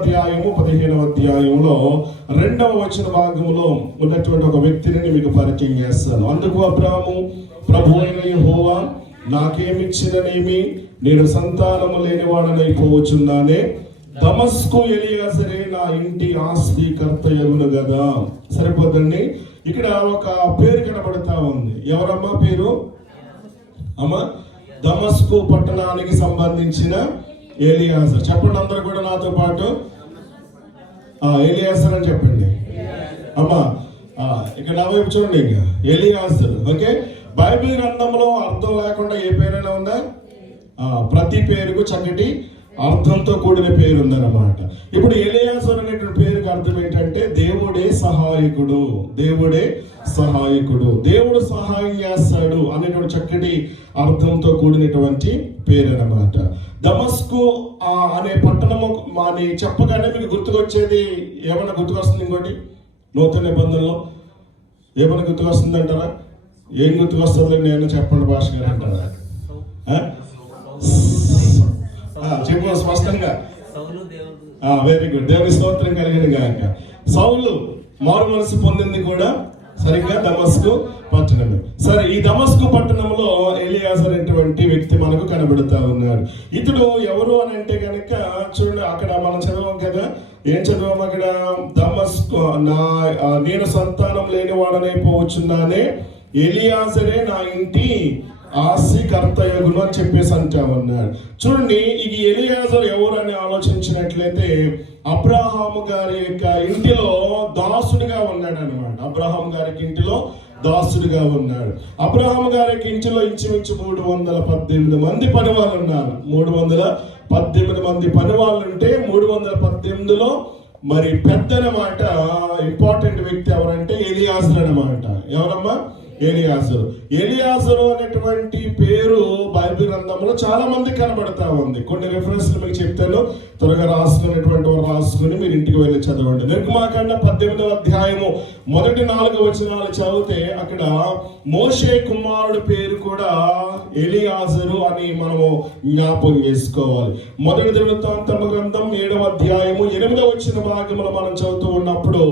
అధ్యాయము 15వ అధ్యాయంలో 2వ వచన భాగంలో ఉన్నటువంటి ఒక వ్యక్తిని మీకు పరిచయం చేస్తాను. అందుకు అబ్రాహాము, ప్రభు అయిన యెహోవా నాకేమిచ్చిననేమి, నేను సంతానము లేనివాడనైపోవచ్చున్నానే, దమస్కు ఎలియాజరే నా ఇంటి ఆస్తి కర్తయగును కదా. సరిపోతండి. ఇక్కడ ఒక పేరు కనబడతా ఉంది. ఎవరమ్మా పేరు? అమ్మా, దమస్కు పట్టణానికి సంబంధించిన ఎలియాజర్. చెప్పండి అందరూ కూడా నాతో పాటు, ఎలియాజర్ అని చెప్పండి. అమ్మా ఇక్కడ నా వైపు చూడండి. ఇంకా ఎలియాజర్. ఓకే, బైబిల్ గ్రంథంలో అర్థం లేకుండా ఏ పేరైనా ఉందా? ప్రతి పేరుకు చక్కటి అర్థంతో కూడిన పేరు ఉందన్నమాట. ఇప్పుడు ఎలియాజర్ అనేటువంటి పేరుకి అర్థం ఏంటంటే దేవుడే సహాయకుడు, దేవుడే సహాయకుడు, దేవుడు సహాయం చేస్తాడు అనేటువంటి చక్కటి అర్థంతో కూడినటువంటి పేరు అన్నమాట. దమస్కు అనే పట్టణము అని చెప్పగానే మీకు గుర్తుకొచ్చేది ఏమన్నా గుర్తుకొస్తుంది? ఇంకోటి, నూతన నిబంధనలో ఏమన్నా గుర్తుకొస్తుంది అంటారా? ఏం గుర్తుకొస్తుంది? నేను చెప్పండి భాష గారు అంటారా? చెప్పు స్పష్టంగా. వెరీ గుడ్, దేవుని స్తోత్రం కలిగిన గాక. సౌలు మారు మనసు పొందింది కూడా సరిగ్గా దమస్కు పట్టణమే. సరే, ఈ దమస్కు పట్టణంలో ఎలియాజర్ అనేటువంటి వ్యక్తి మనకు కనబడుతా ఉన్నాడు. ఇతడు ఎవరు అని అంటే కనుక చూడండి, అక్కడ మనం చదవం కదా, ఏం చదవం అక్కడ? దమస్కు నేను సంతానం లేని వాడనైపోవచ్చున్నానే, ఎలియాజరే నా ఇంటి ఆస్తి కర్తయగును అని చెప్పేసి అంటా ఉన్నాడు. చూడండి, ఈ ఎలియాజర్ ఎవరు అని ఆలోచించినట్లయితే అబ్రహాము గారి యొక్క ఇంటిలో దాసుడిగా ఉన్నాడు అనమాట. అబ్రహాం గారికి ఇంటిలో దాసుడిగా ఉన్నాడు. అబ్రహాం గారికి ఇంటిలో ఇంచుమించు 318 మంది పనివాళ్ళు ఉన్నారు. 318 మంది పనివాళ్ళు ఉంటే 318లో మరి పెద్ద అన్నమాట, ఇంపార్టెంట్ వ్యక్తి ఎవరంటే ఎలియాజర్ అన్నమాట. ఎవరమ్మా? ఎలియాజరు. ఎలియాజరు అనేటువంటి పేరు బైబిల్ గ్రంథంలో చాలా మంది కనబడతా ఉంది. కొన్ని రెఫరెన్స్లు మీకు చెప్తాను, త్వరగా రాసుకునేటువంటి వారు రాసుకుని మీరు ఇంటికి వెళ్ళి చదవండి. నిర్గమాకాండ 18వ అధ్యాయము మొదటి 4 వచనాలు చదివితే అక్కడ మోషే కుమారుడు పేరు కూడా ఎలియాజరు అని మనము జ్ఞాపకం చేసుకోవాలి. మొదటి దినవృత్తాంతముల గ్రంథం 7వ అధ్యాయము 8వ వచన భాగంలో మనం చదువుతూ ఉన్నప్పుడు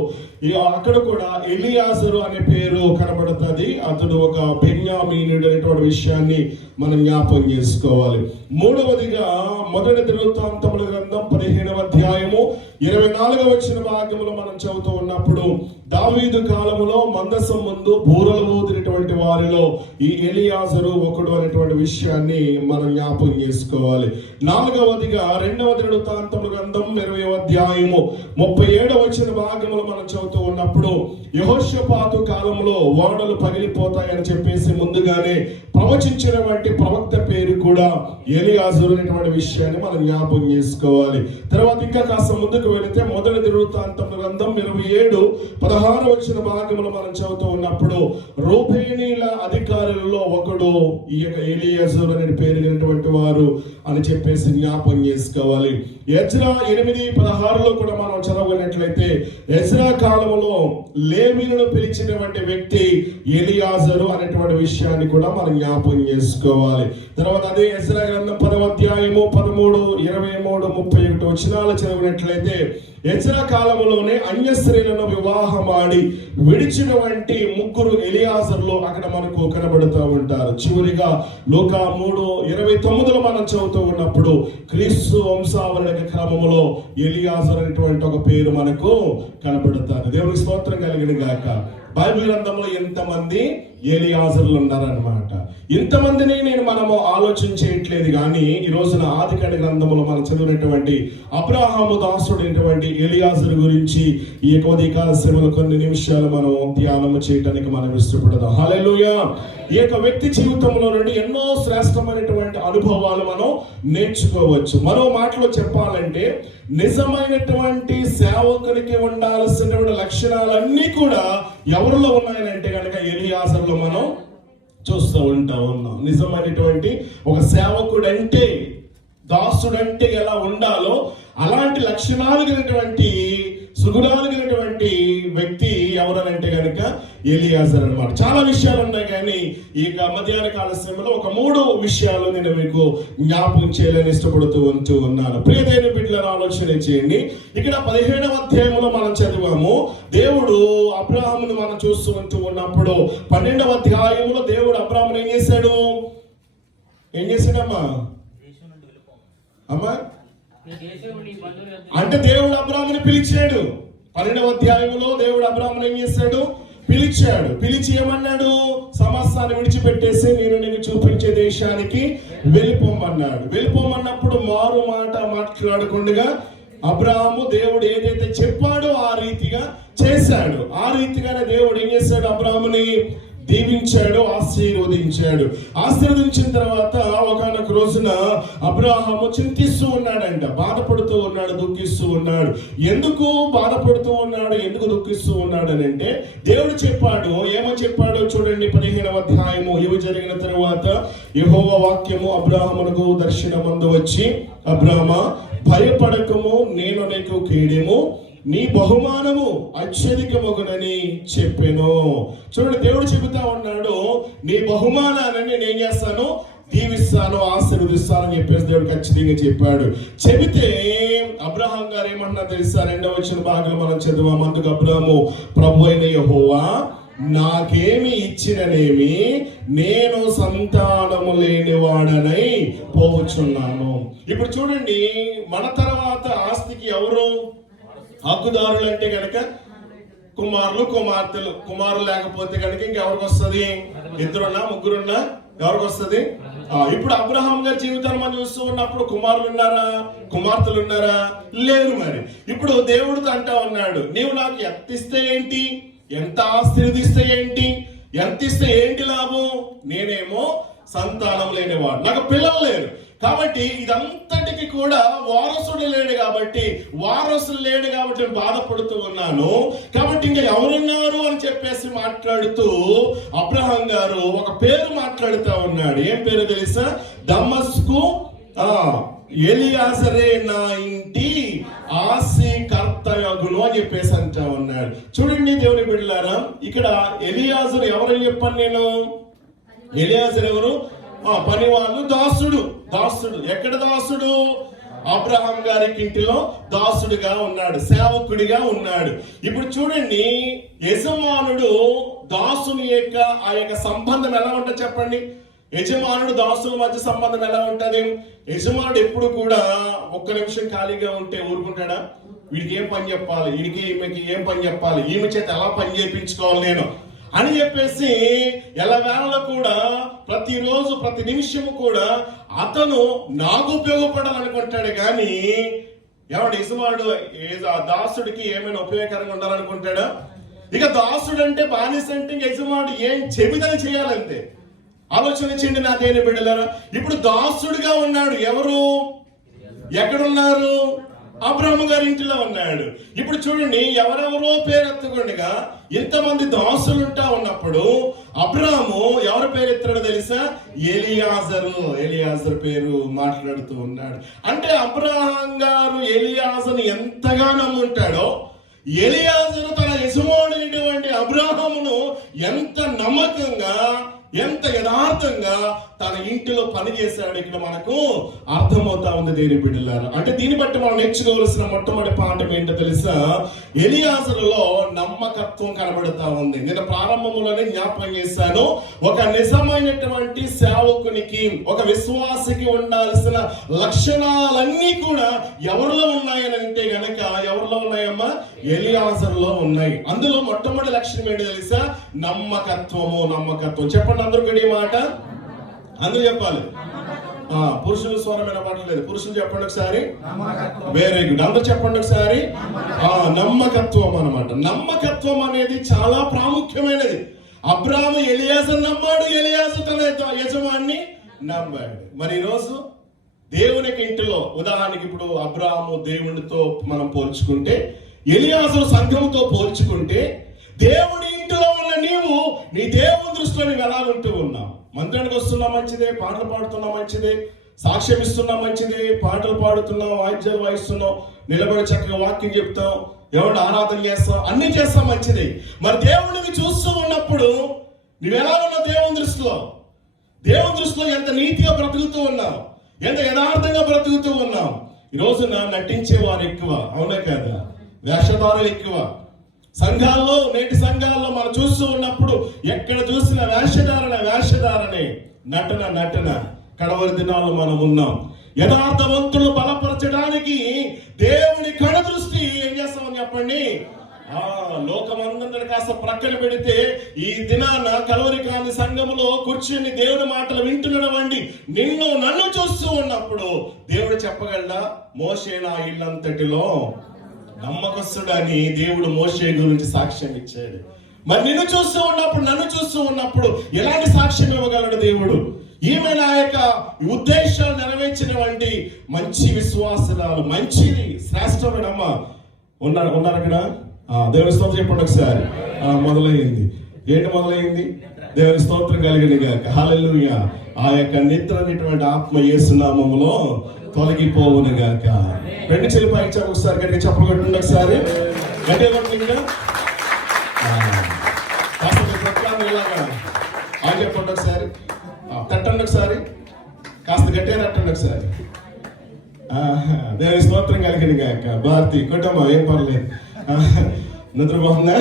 అక్కడ కూడా ఎలియాజరు అనే పేరు కనబడుతుంది. అతడు ఒక బెన్యామీనుడు అనేటువంటి విషయాన్ని మనం జ్ఞాపకం చేసుకోవాలి. మూడవదిగా మొదటి దినవృత్తాంతముల గ్రంథం 15వ అధ్యాయము 24వ వచన భాగంలో మనం చదువుతూ ఉన్నప్పుడు దావీదు కాలములో మందసం ముందు బూరలు ఊదినటువంటి వారిలో ఈ ఎలియాజరు ఒకడు అనేటువంటి విషయాన్ని మనం జ్ఞాపకం చేసుకోవాలి. 4వదిగా 2వ దినవృత్తాంతముల గ్రంథం 20వ అధ్యాయము 37వ వచన భాగంలో మనం చదువుతూ ఉన్నప్పుడు యెహోషాపాతు కాలంలో ఓడలు పగిలిపోతాయని చెప్పేసి ముందుగానే ప్రవచించినటువంటి ప్రవక్త పేరు కూడా ఎలియాజరు అనేటువంటి విషయాన్ని మనం జ్ఞాపకం చేసుకోవాలి. తర్వాత ఇంకా కాస్త ముందుకు వెళితే మొదటి దినవృత్తాంతముల గ్రంథం 27:16 వచన భాగంలో మనం చదువుతూ ఉన్నప్పుడు రూబేనీల అధికారులలో ఒకడు ఈ యొక్క ఎలియాజరు అనే పేరు కలిగినటువంటి వారు అని చెప్పేసి జ్ఞాపకం చేసుకోవాలి. ఎజ్రా 8:16లో కూడా మనం చదవగలిగినట్లయితే ఎజ్రా కాలంలో లేవీయులను పిలిచినటువంటి వ్యక్తి ఎలియాజరు అనేటువంటి విషయాన్ని కూడా మనం జ్ఞాపకం చేసుకోవాలి. తర్వాత అదే ఎజ్రా గ్రంథం 10వ అధ్యాయము 13, 23, 31 వచనాలు చదివినట్లయితే ఎజ్రా కాలంలోనే అన్య స్త్రీలను వివాహమాడి విడిచినటువంటి 3 ఎలియాజర్లు అక్కడ మనకు కనబడుతూ ఉంటారు. చివరిగా లూకా 3:29లో మనం చదువుతూ ఉన్నప్పుడు క్రీస్తు వంశావళి క్రమములో ఎలియాజర్ అనేటువంటి ఒక పేరు మనకు కనబడుతారు. దేవునికి స్తోత్రం కలిగిన గాక. బైబిల్ గ్రంథంలో ఎంతమంది ఎలియాజర్లు ఉన్నారనమాట. ఇంతమందిని మనము ఆలోచించేయట్లేదు కానీ ఈ రోజున ఆదికాండ గ్రంథంలో మనం చదివినటువంటి అబ్రహాము దాసుడైనటువంటి ఎలియాజర్ గురించి ఈ ఉదయకాల శ్రమలో కొన్ని నిమిషాలు మనం ధ్యానము చేయడానికి మనం ఇష్టపడదాం. హల్లెలూయా. ఈ యొక్క వ్యక్తి జీవితంలో నుండి ఎన్నో శ్రేష్టమైనటువంటి అనుభవాలు మనం నేర్చుకోవచ్చు. మరో మాటలో చెప్పాలంటే నిజమైనటువంటి సేవకునికి ఉండాల్సినటువంటి లక్షణాలన్నీ కూడా ఎవరిలో ఉన్నాయనంటే కనుక ఎలియాజర్లో మనం చూస్తూ ఉన్నాం. నిజమైనటువంటి ఒక సేవకుడంటే, దాసుడంటే ఎలా ఉండాలో అలాంటి లక్షణాలు కలిగినటువంటి సుగుణాలైనటువంటి వ్యక్తి ఎవరనంటే కనుక ఎలియాజర్ అన్నమాట. చాలా విషయాలు ఉన్నాయి, కానీ ఈ మధ్యాహ్న కాల సమయంలో ఒక 3 విషయాలు నేను మీకు జ్ఞాపకం చేయాలని ఇష్టపడుతూ ఉన్నాను. ప్రియదైన బిడ్డలను ఆలోచన చేయండి. ఇక్కడ 17వ అధ్యాయంలో మనం చదివాము, దేవుడు అబ్రాహామును మనం చూస్తూ ఉన్నప్పుడు 12వ అధ్యాయంలో దేవుడు అబ్రాహామును ఏం చేశాడమ్మా? అమ్మా అంటే దేవుడు అబ్రాహాముని పిలిచాడు. 12వ అధ్యాయంలో దేవుడు అబ్రాహాముని ఏం చేశాడు? పిలిచాడు. పిలిచి ఏమన్నాడు? సమస్తాన్ని విడిచిపెట్టేసి నేను నీకు చూపించే దేశానికి వెళ్ళిపోమన్నాడు. వెళ్ళిపోమన్నప్పుడు మారు మాట మాట్లాడకుండా అబ్రాహాము దేవుడు ఏదైతే చెప్పాడో ఆ రీతిగా చేశాడు. ఆ రీతిగానే దేవుడు ఏం చేశాడు? అబ్రాహాముని దీవించాడు, ఆశీర్వదించాడు. ఆశీర్వదించిన తర్వాత ఒకనొక రోజున అబ్రాహాము చింతిస్తూ ఉన్నాడంట, బాధపడుతూ ఉన్నాడు, దుఃఖిస్తూ ఉన్నాడు. ఎందుకు బాధపడుతూ ఉన్నాడు, ఎందుకు దుఃఖిస్తూ ఉన్నాడు అని అంటే దేవుడు చెప్పాడు. ఏమో చెప్పాడో చూడండి. 15వ అధ్యాయము. ఇవి జరిగిన తరువాత యెహోవా వాక్యము అబ్రాహామునకు దర్శనమందు వచ్చి, అబ్రామా భయపడకము, నేను నీకు కేడెము, నీ బహుమానము అత్యధికమగునని చెప్పెను. చూడండి, దేవుడు చెబుతా ఉన్నాడు, నీ బహుమానాన్ని నేను ఏం చేస్తాను? దీవిస్తాను, ఆశీర్వదిస్తాను అని చెప్పేసి దేవుడు ఖచ్చితంగా చెప్పాడు. చెబితే అబ్రహాం గారు ఏమన్నా తెలుసా? 2వ వచన భాగంలో మనం చదివాము. అందుకు అబ్రాహాము, ప్రభు అయిన యెహోవా నాకేమి ఇచ్చిననేమి, నేను సంతానము లేనివాడనై పోవచ్చున్నాను. ఇప్పుడు చూడండి, మన తర్వాత ఆస్తికి ఎవరు హక్కుదారులు అంటే కనుక కుమారులు, కుమార్తెలు. కుమారులు లేకపోతే కనుక ఇంకెవరికి వస్తుంది? 2 ముగ్గురున్నా ఎవరికి వస్తుంది? ఇప్పుడు అబ్రహాం గారి జీవితాన్ని మనం చూస్తూ ఉన్నప్పుడు కుమారులు ఉన్నారా, కుమార్తెలు ఉన్నారా? లేరు. మరి ఇప్పుడు దేవుడితో అంటా ఉన్నాడు, నీవు నాకు ఎంత ఇస్తే ఏంటి, ఎంత ఆశీర్వదిస్తే ఏంటి, ఎంత ఇస్తే ఏంటి లాభం? నేనేమో సంతానం లేనివాడు, నాకు పిల్లలు లేరు. కాబట్టి ఇదంతటికి కూడా వారసుడు లేడు కాబట్టి నేను బాధపడుతూ ఉన్నాను. కాబట్టి ఇంకా ఎవరున్నారు అని చెప్పేసి మాట్లాడుతూ అబ్రహాం గారు ఒక పేరు మాట్లాడుతూ ఉన్నాడు. ఏం పేరు తెలుసా? దమస్కు ఎలియాజరే నా ఇంటి ఆశీకర్తయగును అని చెప్పేసి అంటా ఉన్నాడు. చూడండి దేవుని బిడ్డలారా, ఇక్కడ ఎలియాజరు ఎవరని చెప్పాను నేను? ఎలియాజరు ఎవరు? పనివాళ్ళు, దాసుడు. ఎక్కడ దాసుడు? అబ్రహాం గారికి ఇంటిలో దాసుడిగా ఉన్నాడు, సేవకుడిగా ఉన్నాడు. ఇప్పుడు చూడండి, యజమానుడు దాసుని యొక్క ఆ యొక్క సంబంధం ఎలా ఉంటుంది చెప్పండి. యజమానుడు దాసుల మధ్య సంబంధం ఎలా ఉంటది? యజమానుడు ఎప్పుడు కూడా ఒక్క నిమిషం ఖాళీగా ఉంటే ఊరుకుంటాడా? వీడికి ఏం పని చెప్పాలి, ఈమెకి ఏం పని చెప్పాలి, ఈమె చేత ఎలా పని చేయించుకోవాలి నేను అని చెప్పేసి ఎల్లవేళలో కూడా ప్రతిరోజు ప్రతి నిమిషము కూడా అతను నాకు ఉపయోగపడాలనుకుంటాడు. కానీ ఎవడు యజమానుడు దాసుడికి ఏమైనా ఉపయోగకరంగా ఉండాలనుకుంటాడా? ఇక దాసుడు అంటే, బానిస అంటే యజమానుడు ఏం చెబితని చేయాలంతే. ఆలోచన చేయండి నా దేని బిడ్డలారా. ఇప్పుడు దాసుడిగా ఉన్నాడు ఎవరు? ఎక్కడున్నారు? అబ్రాహాము గారి ఇంటిలో ఉన్నాడు. ఇప్పుడు చూడండి, ఎవరెవరో పేరెత్తకుండా ఇంతమంది దాసులు ఉంటా ఉన్నప్పుడు అబ్రాహాము ఎవరి పేరు ఎత్తాడో తెలుసా? ఎలియాజరు పేరు మాట్లాడుతూ ఉన్నాడు. అంటే అబ్రాహాం గారు ఎలియాజరుని ఎంతగా నమ్ముంటాడో, ఎలియాజరు తన యజమానుడైనటువంటి అబ్రాహామును ఎంత నమ్మకంగా, ఎంత యథార్థంగా తన ఇంటిలో పని చేశాడు ఇక్కడ మనకు అర్థమవుతా ఉంది దేని బిడ్డలారా. అంటే దీన్ని బట్టి మనం నేర్చుకోవాల్సిన మొట్టమొదటి పాఠం ఏంటో తెలుసా? ఎలియాజరులో నమ్మకత్వం కనబడుతా ఉంది. నేను ప్రారంభంలోనే జ్ఞాపకం చేశాను, ఒక నిజమైనటువంటి సేవకునికి, ఒక విశ్వాసికి ఉండాల్సిన లక్షణాలన్నీ కూడా ఎవరిలో ఉన్నాయని అంటే గనక ఎవరిలో ఉన్నాయమ్మా? ఎలియాజరులో ఉన్నాయి. అందులో మొట్టమొదటి లక్షణం ఏంటో తెలుసా? నమ్మకత్వం. చెప్పండి అందరూ గడి మాట, అందరూ చెప్పాలి. పురుషుల స్వరం వినపడలేదు. పురుషులు చెప్పండి ఒకసారి. Very good. అందరూ చెప్పండి ఒకసారి. నమ్మకత్వం అన్నమాట. నమ్మకత్వం అనేది చాలా ప్రాముఖ్యమైనది. అబ్రాహాము ఎలియాజరు నమ్మాడు, ఎలియాజరు తన యజమాన్ని నమ్మాడు. మరి ఈరోజు దేవునికి ఇంటిలో, ఉదాహరణకి ఇప్పుడు అబ్రాహాము దేవునితో మనం పోల్చుకుంటే, ఎలియాజరు సంఘంతో పోల్చుకుంటే, దేవుని ఇంటిలో ఉన్న నీవు నీ దేవుని దృష్టిలో నీవు ఎలా ఉంటూ ఉన్నావు? మందిరానికి వస్తున్నా మంచిదే, పాటలు పాడుతున్నా మంచిదే, సాక్ష్యం ఇస్తున్నా మంచిదే, పాటలు పాడుతున్నావు, వాయిద్యాలు వాయిస్తున్నావు, నిలబడి చక్కగా వాక్యం చెప్తావు, ఎవరు ఆరాధన చేస్తాం, అన్ని చేస్తాం, మంచిది. మరి దేవుడిని చూస్తూ ఉన్నప్పుడు నువ్వెలా ఉన్నావు? దేవుని దృష్టిలో ఎంత నీతిగా బ్రతుకుతూ ఉన్నావు, ఎంత యథార్థంగా బ్రతుకుతూ ఉన్నావు. ఈ రోజున నటించే వారు ఎక్కువ, అవునా కదా? వేషధారులు ఎక్కువ సంఘాల్లో. నేటి సంఘాల్లో మనం చూస్తూ ఉన్నప్పుడు ఎక్కడ చూసిన వేషధారణే, నటన. కడవరి దినాల్లో మనం ఉన్నాం. యథార్థవంతులు బలపరచడానికి దేవుని కడ దృష్టి ఏం చేస్తామని చెప్పండి, లోకమందరిని కాస్త ప్రక్కన పెడితే ఈ దినాన కలవరి కాని సంఘములో కూర్చుని దేవుని మాటలు వింటున్నవండి నన్ను చూస్తూ ఉన్నప్పుడు దేవుడు చెప్పగలడా? మోషే నా ఇల్లంతటిలో నమ్మకస్తుడని దేవుడు మోషే గురించి సాక్ష్యం ఇచ్చాడు. మరి నన్ను చూస్తూ ఉన్నప్పుడు ఎలాంటి సాక్ష్యం ఇవ్వగలడు దేవుడు? ఈమె నా యొక్క ఉద్దేశాలు నెరవేర్చినటువంటి మంచి విశ్వాసరాలు, మంచిది, శ్రేష్టమైనమ్మ ఉన్నారు అక్కడ. దేవుని స్తోత్రం చెప్పండి ఒకసారి. మొదలైంది. ఏంటి మొదలైంది? దేవుని స్తోత్రం కలిగిన గాక. హల్లెలూయా. ఆ యొక్క నిద్ర అనేటువంటి ఆత్మ యేసు నామములో తొలగిపోవును గాక. రెండు చెల్లి పైకి ఒకసారి గట్టిగా చెప్పగొట్టండి. ఒకసారి గట్టిగా కొట్టండి. చెప్పండి ఒకసారి, తట్టండి ఒకసారి, కాస్త గట్టిగా తట్టండి ఒకసారి. దేవుని స్తోత్రం కలిగిన గాక. భారతి కుటుంబం ఏం పర్లేదు, నిద్రపోతుందా?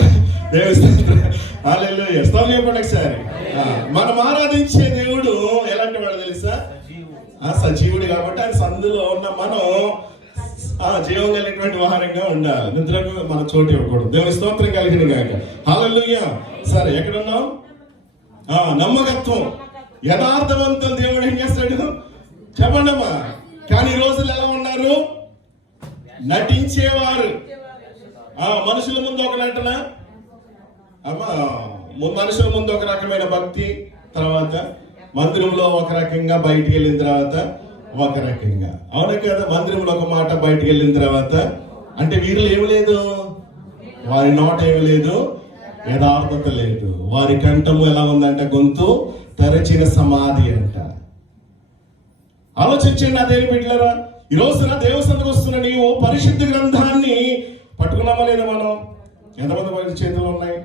దేవుని స్తోత్రం. హల్లెలూయా. స్తోత్రం చెప్పండి ఒకసారి. మనం ఆరాధించే దేవుడు ఎలాంటి వాడు తెలుసా? సజీవుడు కాబట్టి ఆయన సందులో ఉన్న మనం జీవం కలిగినటువంటి వాహనంగా ఉండాలి. నిద్రకు మన చోటు ఇవ్వకూడదు. దేవుని స్తోత్రం కలిగిన గాక. హల్లెలూయా. సరే, ఎక్కడున్నాం? నమ్మకత్వం, యథార్థవంతులు దేవుడు ఏం చేస్తాడు చెప్పండమ్మా. కానీ ఈ రోజులు ఎలా ఉన్నారు? నటించేవారు. మనుషుల ముందు ఒక నటన, మనుషుల ముందు ఒక రకమైన భక్తి, తర్వాత మందిరంలో ఒక రకంగా, బయటికి వెళ్ళిన తర్వాత ఒక రకంగా. అవునా కదా? మందిరంలో ఒక మాట, బయటికి వెళ్ళిన తర్వాత అంటే వీరిలో ఏమి లేదు, వారి నోట ఏమి లేదు, యథార్థత లేదు. వారి కంఠము ఎలా ఉందంటే గొంతు తెరచిన సమాధి అంట. ఆలోచించండి అదే బిడ్డలారా. ఈ రోజున దేవసనకు వస్తున్న నీవు పరిశుద్ధ గ్రంథాన్ని పట్టుకున్నామా లేదా? మనం ఎంతమంది మన చేతుల్లో ఉన్నాయి?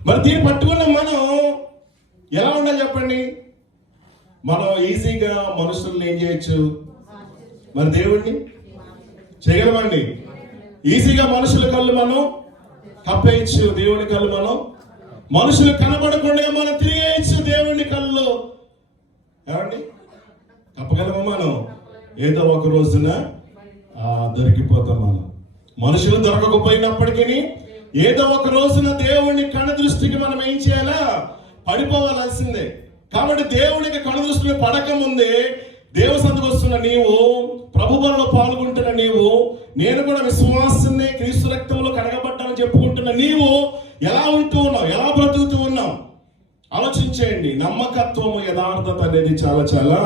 మరి దీన్ని పట్టుకున్న మనం ఎలా ఉండాలి చెప్పండి? మనం ఈజీగా మనుషుల్ని ఏం చేయొచ్చు? మరి దేవుడిని చేయగలమండి. ఈజీగా మనుషుల కళ్ళు మనం కప్పేయచ్చు, దేవుని కళ్ళు మనం మనుషులు కనబడకుండా మనం తిరిగేయచ్చు దేవుని కళ్ళు. ఏమండి, కప్పగలమా? మనం ఏదో ఒక రోజున దొరికిపోతాం. మనం మనుషులు దొరకకపోయినప్పటికీ ఏదో ఒక రోజున దేవుని కణ దృష్టికి మనం ఏం చేయాలా? పడిపోవాల్సిందే. కాబట్టి దేవునికి కణ దృష్టిని పడక ముందే దేవసందుకు వస్తున్న నీవు, ప్రభు బలలో పాల్గొంటున్న నీవు, నేను కూడా విశ్వాసాన్ని క్రీస్తు రక్తంలో కడగబడ్డానని చెప్పుకుంటున్న నీవు ఎలా ఉంటూ ఉన్నావు? ఎలా బ్రతుకుతూ ఉన్నావు? ఆలోచించేయండి. నమ్మకత్వము, యథార్థత అనేది చాలా చాలా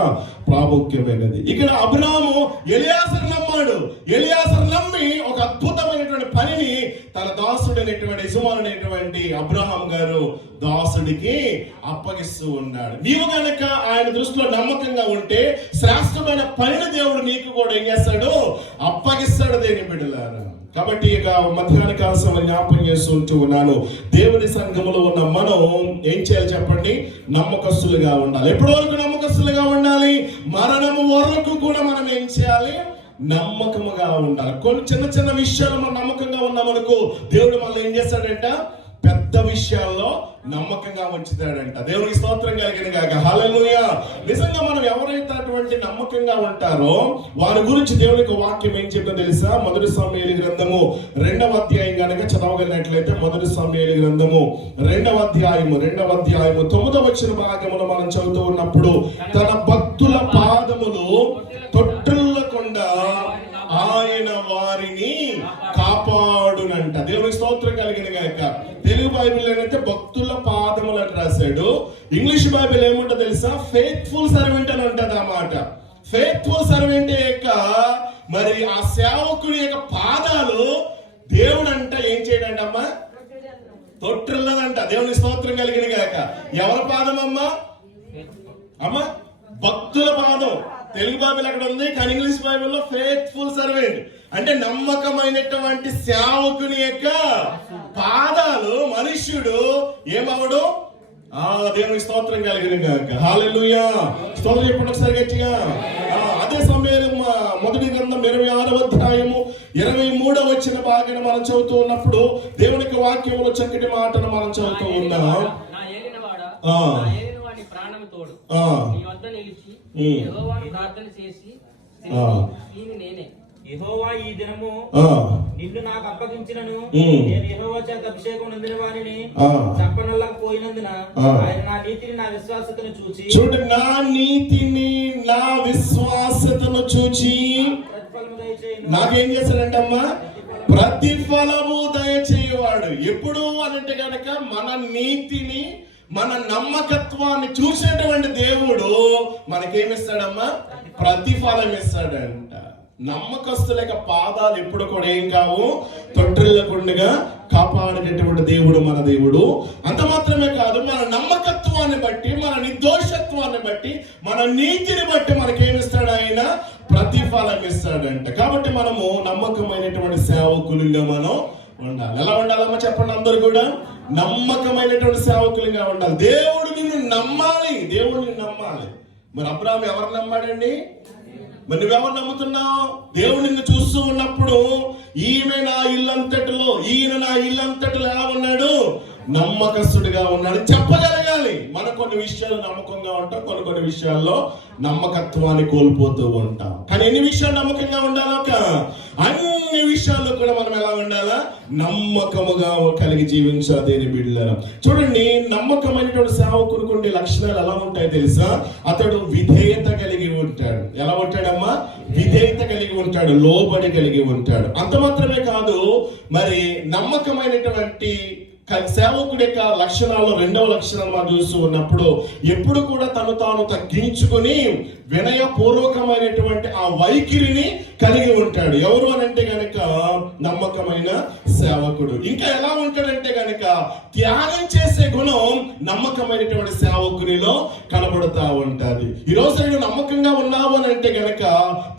ప్రాముఖ్యమైనది. ఇక్కడ అబ్రాహాము ఎలియాజరు నమ్మాడు. ఎలియాజరు నమ్మి ఒక అద్భుతమైనటువంటి పనిని తన దాసుడైనటువంటి యజమానుడైనటువంటి అబ్రాహాం గారు దాసుడికి అప్పగిస్తూ ఉన్నాడు. నీవు కనుక ఆయన దృష్టిలో నమ్మకంగా ఉంటే శ్రేష్టమైన పనిని దేవుడు నీకు కూడా ఏం చేస్తాడు? అప్పగిస్తాడు. దేని బిడ్డలారా, కాబట్టి ఇక మధ్యాహ్న కాల సమయంలో జ్ఞాపకం చేస్తూ ఉన్నాను. దేవుని సంఘములో ఉన్న మనం ఏం చేయాలి చెప్పండి? నమ్మకస్తులుగా ఉండాలి. ఎప్పటి వరకు నమ్మకస్తులుగా ఉండాలి? మరణము వరకు కూడా మనం ఏం చేయాలి? నమ్మకముగా ఉండాలి. కొన్ని చిన్న చిన్న విషయాలు మనం నమ్మకంగా ఉన్నామనుకో, దేవుడు మళ్ళీ ఏం చేస్తాడంట? పెద్ద విషయాల్లో నమ్మకంగా ఉంచుతాడంట. దేవునికి స్తోత్రం కలిగిన గాక. హల్లెలూయా. నిజంగా మనం ఎవరైతే అటువంటి నమ్మకంగా ఉంటారో వారి గురించి దేవునికి వాక్యం ఏం చెప్తుందో తెలుసా? మొదటి సమూయేలు గ్రంథము 2వ అధ్యాయం గనక చదవగలిగినట్లయితే, మొదటి సమూయేలు గ్రంథము 2వ అధ్యాయము 9వ వచన భాగములో మనం చదువుతూ ఉన్నప్పుడు, తన భక్తుల పాదములు తొట్టిల్లకుండా ఆయన వారిని కాపాడునంట. దేవునికి స్తోత్రం కలిగిన గాక. తెలుగు బైబిల్ ఏంటంటే భక్తుల పాదములు అని రాశాడు. ఇంగ్లీష్ బైబిల్ ఏముంటో తెలుసా? ఫెయిత్ఫుల్ సర్వెంట్ అని ఉంటది ఆ మాట. ఫెయిత్ఫుల్ సర్వెంట్ యొక్క మరి ఆ సేవకుడి యొక్క పాదాలు దేవుడు అంట ఏం చేయడంటమ్మా? తొట్టిల్లదంట. దేవుని స్తోత్రం కలిగిన గాక. ఎవరి పాదం అమ్మా? అమ్మా, భక్తుల పాదం. తెలుగు బైబిల్ అక్కడ ఉంది, కానీ ఇంగ్లీష్ బైబిల్లో ఫెయిత్ఫుల్ సర్వెంట్. అంటే నమ్మకమైనటువంటి సేవకుని యొక్క పాదాలు మనుష్యుడు ఏమవడు? దేవునికి స్తోత్రం కలిగిన గాక. హల్లెలూయా. స్తోత్రం చెప్పండి ఒకసారి గట్టిగా. అదే సమయం మొదటి గ్రంథం 26వ అధ్యాయము 23వ వచన భాగాన్ని మనం చదువుతూ ఉన్నప్పుడు దేవునికి వాక్యంలో చక్కటి మాటను మనం చదువుతూ ఉన్నాం. యెహోవా ఈ దినము నిన్ను నాకు అప్పగించినను నేను యెహోవా చేత అభిషేకం పొందిన వారిని చంపనొల్లకపోయినందున ఆయన నా నీతిని నా విశ్వాసతను చూచి చూడు, నా నీతిని నా విశ్వాసతను చూచి నాకేం చేశాడంటమ్మా? ప్రతిఫలము దయచేయవాడు. ఎప్పుడు అనంటే గనక మన నీతిని మన నమ్మకత్వాన్ని చూసేటువంటి దేవుడు మనకేమిస్తాడమ్మా? ప్రతిఫలం ఇస్తాడంట. నమ్మకస్తుల యొక్క పాదాలు ఎప్పుడు కూడా ఏం కావు? తొట్టిల్లకుండగా కాపాడేటటువంటి దేవుడు మన దేవుడు. అంత మాత్రమే కాదు, మన నమ్మకత్వాన్ని బట్టి, మన నిర్దోషత్వాన్ని బట్టి, మన నీతిని బట్టి మనకేమిస్తాడు? ఆయన ప్రతిఫలం ఇస్తాడంట. కాబట్టి మనము నమ్మకమైనటువంటి సేవకులుగా మనం ఉండాలి. ఎలా ఉండాలమ్మా చెప్పండి అందరూ కూడా? నమ్మకమైనటువంటి సేవకులుగా ఉండాలి. దేవుడు నిన్ను నమ్మాలి. దేవుడు నిన్ను నమ్మాలి. మరి అబ్రాహాము ఎవరు నమ్మాడండి? మరి నువ్వెవరు నమ్ముతున్నావు? దేవుడు నిన్ను చూస్తూ ఉన్నప్పుడు ఈమె నా ఇల్లంతటిలో, ఈయన నా ఇల్లంతటిలో ఎలా ఉన్నాడు? నమ్మకస్తుడిగా ఉన్నాడు చెప్పగలగాలి. మన కొన్ని విషయాలు నమ్మకంగా ఉంటాం, కొన్ని విషయాల్లో నమ్మకత్వాన్ని కోల్పోతూ ఉంటాం. కానీ ఎన్ని విషయాలు నమ్మకంగా ఉండాలో? అన్ని విషయాల్లో కూడా మనం ఎలా ఉండాలా? నమ్మకముగా కలిగి జీవించాలి దేని బిడ్డలారా. చూడండి, నమ్మకమైనటువంటి సేవకునికి ఉండే లక్షణాలు ఎలా ఉంటాయో తెలుసా? అతడు విధేయత కలిగి ఉంటాడు. ఎలా ఉంటాడమ్మా? విధేయత కలిగి ఉంటాడు, లోబడి కలిగి ఉంటాడు. అంత మాత్రమే కాదు, మరి నమ్మకమైనటువంటి సేవకుడి యొక్క లక్షణాల్లో రెండవ లక్షణం మనం చూస్తూ ఉన్నప్పుడు ఎప్పుడు కూడా తను తాను తగ్గించుకొని వినయపూర్వకమైనటువంటి ఆ వైఖరిని కలిగి ఉంటాడు. ఎవరు అనంటే గనక నమ్మకమైన సేవకుడు. ఇంకా ఎలా ఉంటాడంటే గనక త్యాగం చేసే గుణం నమ్మకమైనటువంటి సేవకునిలో కనబడుతూ ఉంటుంది. ఈ రోజు నువ్వు నమ్మకంగా ఉన్నావు అని అంటే గనక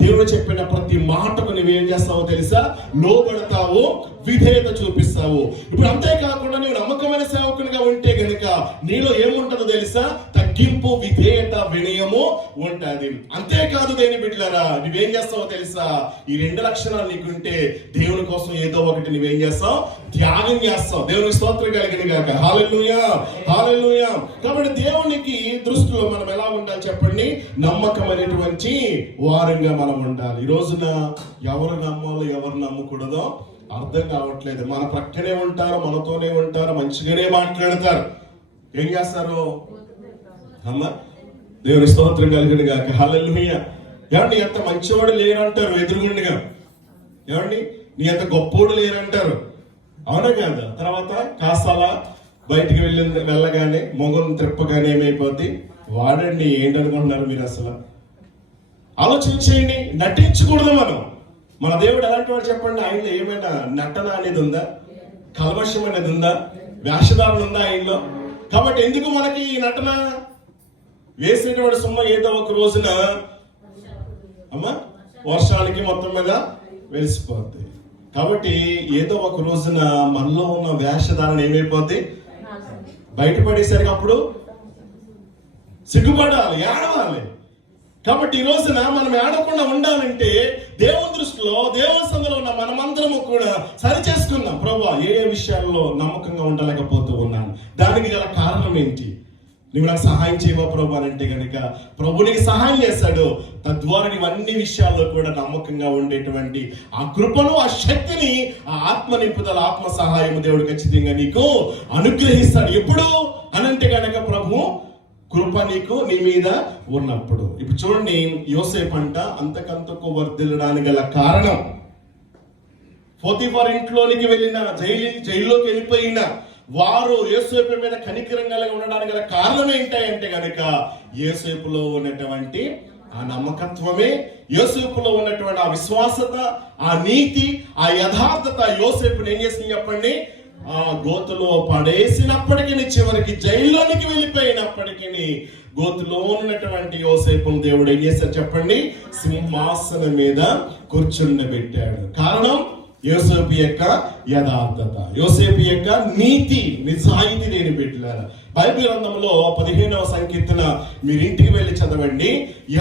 దేవుడు చెప్పిన ప్రతి మాటకు నువ్వేం చేస్తావో తెలుసా? లోబడతావు, విధేయత చూపిస్తావు. ఇప్పుడు అంతేకాకుండా నువ్వు నమ్మకమైన సేవకునిగా ఉంటే గనుక నీలో ఏముంటుందో తెలుసా? తగ్గింపు, విధేయత, వినయము ఉంటుంది. అంతేకాదు దేని బిడ్డలారా, నువ్వేం చేస్తావో తెలుసా? ఈ రెండు లక్షణాలు నీకుంటే దేవుని కోసం ఏదో ఒకటి నువ్వేం చేస్తావు? త్యాగం చేస్తావు. దేవునికి స్తోత్రం కలిగిన గాక. హల్లెలూయా, హల్లెలూయా. కాబట్టి దేవునికి దృష్టిలో మనం ఎలా ఉండాలి చెప్పండి? నమ్మకమైనటువంటి వారంగా మనం ఉండాలి. ఈ రోజున ఎవరు నమ్మాలో ఎవరు నమ్మకూడదో అర్థం కావట్లేదు. మన ప్రక్కనే ఉంటారు, మనతోనే ఉంటారు, మంచిగానే మాట్లాడతారు. ఏం చేస్తారు? అమ్మా దేవుని స్తోత్రం కలిగిన గాక. హల్లెలూయా. ఏమండి, ఎంత మంచివాడు లేరంటారు ఎదురుగుండిగా. ఏమండి, నీ ఎంత గొప్పోడు లేరంటారు. అవునా కాదా? తర్వాత కాసాల బయటికి వెళ్ళగానే మొగం తిప్పగానే ఏమైపోద్ది? వాడండి. ఏంటనుకుంటున్నారు మీరు? అసలు ఆలోచించేయండి. నటించకూడదు మనం. మన దేవుడు ఎలాంటి వాడు చెప్పండి? ఆయనలో ఏమైనా నటన అనేది ఉందా? కల్మషం అనేది ఉందా? వేషధారణ ఉందా ఆయనలో? కాబట్టి ఎందుకు మనకి ఈ నటన? వేసేటువంటి సొమ్మ ఏదో ఒక రోజున అమ్మా వర్షానికి మొత్తం మీద వెలిసిపోద్ది. కాబట్టి ఏదో ఒక రోజున మనలో ఉన్న వేషధారణ ఏమైపోద్ది? బయటపడేసరికి అప్పుడు సిగ్గుపడాలి, ఏడవాలి. కాబట్టి ఈ రోజున మనం ఏడవకుండా ఉండాలంటే దేవుని దృష్టిలో, దేవుని సంఘంలో ఉన్న మనమందరము కూడా సరి చేసుకుందాం. ప్రభువా, ఏ విషయాల్లో నమ్మకంగా ఉండలేకపోతూ ఉన్నాను, దానికి గల కారణం ఏంటి? నువ్వు నాకు సహాయం చేయవా ప్రభు అని అంటే కనుక ప్రభు నీకు సహాయం చేస్తాడు. తద్వారా నువ్వు అన్ని విషయాల్లో కూడా నమ్మకంగా ఉండేటువంటి ఆ కృపను, ఆ శక్తిని, ఆ ఆత్మ నింపుదల, ఆత్మ సహాయం దేవుడు ఖచ్చితంగా నీకు అనుగ్రహిస్తాడు. ఎప్పుడు అనంటే కనుక ప్రభు కృప నీకు నీ మీద ఉన్నప్పుడు. ఇప్పుడు చూడండి, యోసేపు అంట అంతకంతకు వర్ధిల్లడానికి గల కారణం, పోతీఫర్ ఇంట్లోనికి వెళ్ళిన, జైల్లోకి వెళ్ళిపోయిన వారు యోసేపు మీద కనికరం కలిగి ఉండడానికి గల కారణం ఏంటంటే గనుక యోసేపులో ఉన్నటువంటి ఆ నమ్మకత్వమే, యోసేపులో ఉన్నటువంటి ఆ విశ్వాసత, ఆ నీతి, ఆ యథార్థత యోసేపుని ఏం చేసింది చెప్పండి? ఆ గోతులో పడేసినప్పటికీ, చివరికి జైల్లోనికి వెళ్ళిపోయినప్పటికీ గోతులో ఉన్నటువంటి యోసేపును దేవుడు ఏం చేశారు చెప్పండి? సింహాసనం మీద కూర్చుండబెట్టాడు. కారణం యోసేపు యొక్క యథార్థత, యోసేపు యొక్క నీతి, నిజాయితీ లేని బిడ్డలారా. బైబిల్ గ్రంథంలో 15వ సంకీర్తన మీరు ఇంటికి వెళ్ళి చదవండి.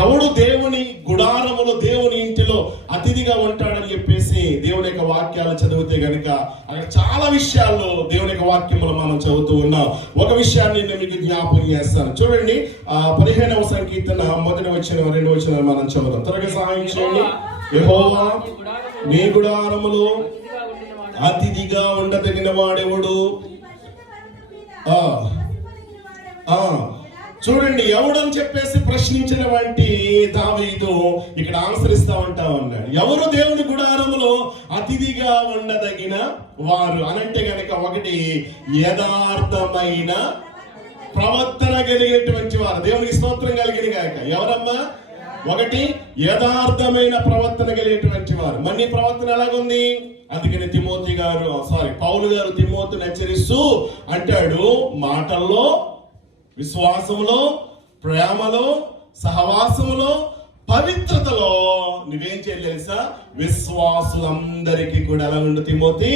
ఎవడు దేవుని గుడారములో, దేవుని ఇంటిలో అతిథిగా ఉంటాడని చెప్పేసి దేవుని యొక్క వాక్యాలు చదివితే గనుక అక్కడ చాలా విషయాల్లో దేవుని యొక్క వాక్యములు మనం చదువుతూ ఉన్నాం. ఒక విషయాన్ని నేను మీకు జ్ఞాపకం చేస్తాను. చూడండి, 15వ సంకీర్తన 1వ వచనం 2వ వచనం మనం చదువుతాం. త్వరగా సహాయం చేయండి. యెహోవా నీ గుడారములో అతిథిగా ఉండదగిన వాడెవడు? చూడండి, ఎవడని చెప్పేసి ప్రశ్నించిన వంటి దావీదు ఇక్కడ ఆన్సర్ ఇస్తా ఉంటా ఉన్నాడు. ఎవరు దేవుని గుడారములో అతిథిగా ఉండదగిన వారు అనంటే గనక, ఒకటి యథార్థమైన ప్రవర్తన కలిగినటువంటి వారు. దేవునికి స్తోత్రం కలిగిన గాక. ఎవరమ్మా? ఒకటి యథార్థమైన ప్రవర్తన కలిగినటువంటి వారు. మరి ప్రవర్తన ఎలాగుంది? అందుకని పౌలు గారు తిమోతిని హెచ్చరిస్తూ అంటాడు, మాటల్లో, విశ్వాసములో, ప్రేమలో, సహవాసములో, పవిత్రతలో నువ్వేం చేయాలి తెలుసా? విశ్వాసులందరికీ కూడా ఎలా ఉండు తిమోతి?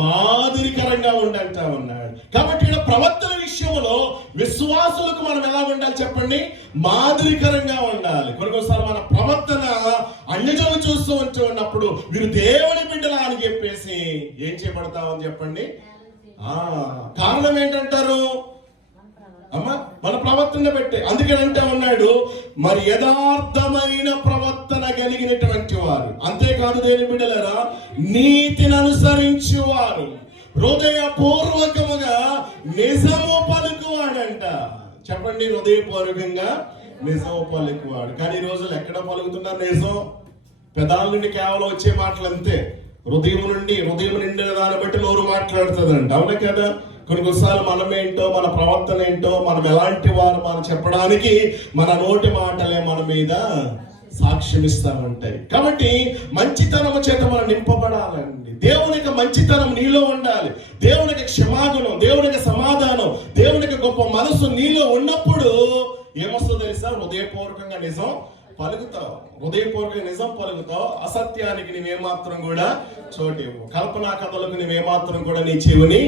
మాదిరికరంగా ఉండంటా ఉన్నాడు. కాబట్టి ఇక్కడ ప్రవర్తన విషయంలో విశ్వాసులకు మనం ఎలా ఉండాలి చెప్పండి? మాదిరికరంగా ఉండాలి. కొన్నిసార్లు మన ప్రవర్తన అన్యజనులు చూస్తూ ఉన్నప్పుడు వీరు దేవుని బిడ్డలా అని చెప్పేసి ఏం చేయబడతామని చెప్పండి? కారణం ఏంటంటారు? అమ్మా, మన ప్రవర్తన పెట్టే. అందుకనంటే ఉన్నాడు, మరి యథార్థమైన ప్రవర్తన కలిగినటువంటి వారు. అంతేకాదు దేవుని బిడ్డలారా, నీతిని అనుసరించేవారు, హృదయపూర్వకముగా నిజము పలుకువాడంట. చెప్పండి, హృదయపూర్వకంగా నిజము పలుకువాడు. కానీ ఈ రోజులు ఎక్కడ పలుకుతున్నారు నిజం? పెదాల నుండి కేవలం వచ్చే మాటలు అంతే. హృదయం నిండిన దాన్ని బట్టి నోరు మాట్లాడుతుందంట. అవునా కదా? కొన్నిసార్లు మనమేంటో, మన ప్రవర్తన ఏంటో, మనం ఎలాంటి వారు మనం చెప్పడానికి మన నోటి మాటలే మన మీద సాక్ష్యం ఇస్తా ఉంటాయి. కాబట్టి మంచితనము చేత మనం నింపబడాలండి. దేవునికి మంచితనం నీలో ఉండాలి. దేవునికి క్షమాగుణం, దేవునికి సమాధానం, దేవునికి గొప్ప మనసు నీలో ఉన్నప్పుడు ఏమొస్తుందో తెలుసా? హృదయపూర్వకంగా నిజం పలుకుతావు. హృదయపూర్వకంగా నిజం పలుకుతావు. అసత్యానికి నీవేమాత్రం కూడా చోటివ్వు. కల్పనా కథలకు నీవేమాత్రం కూడా నీ చెవిని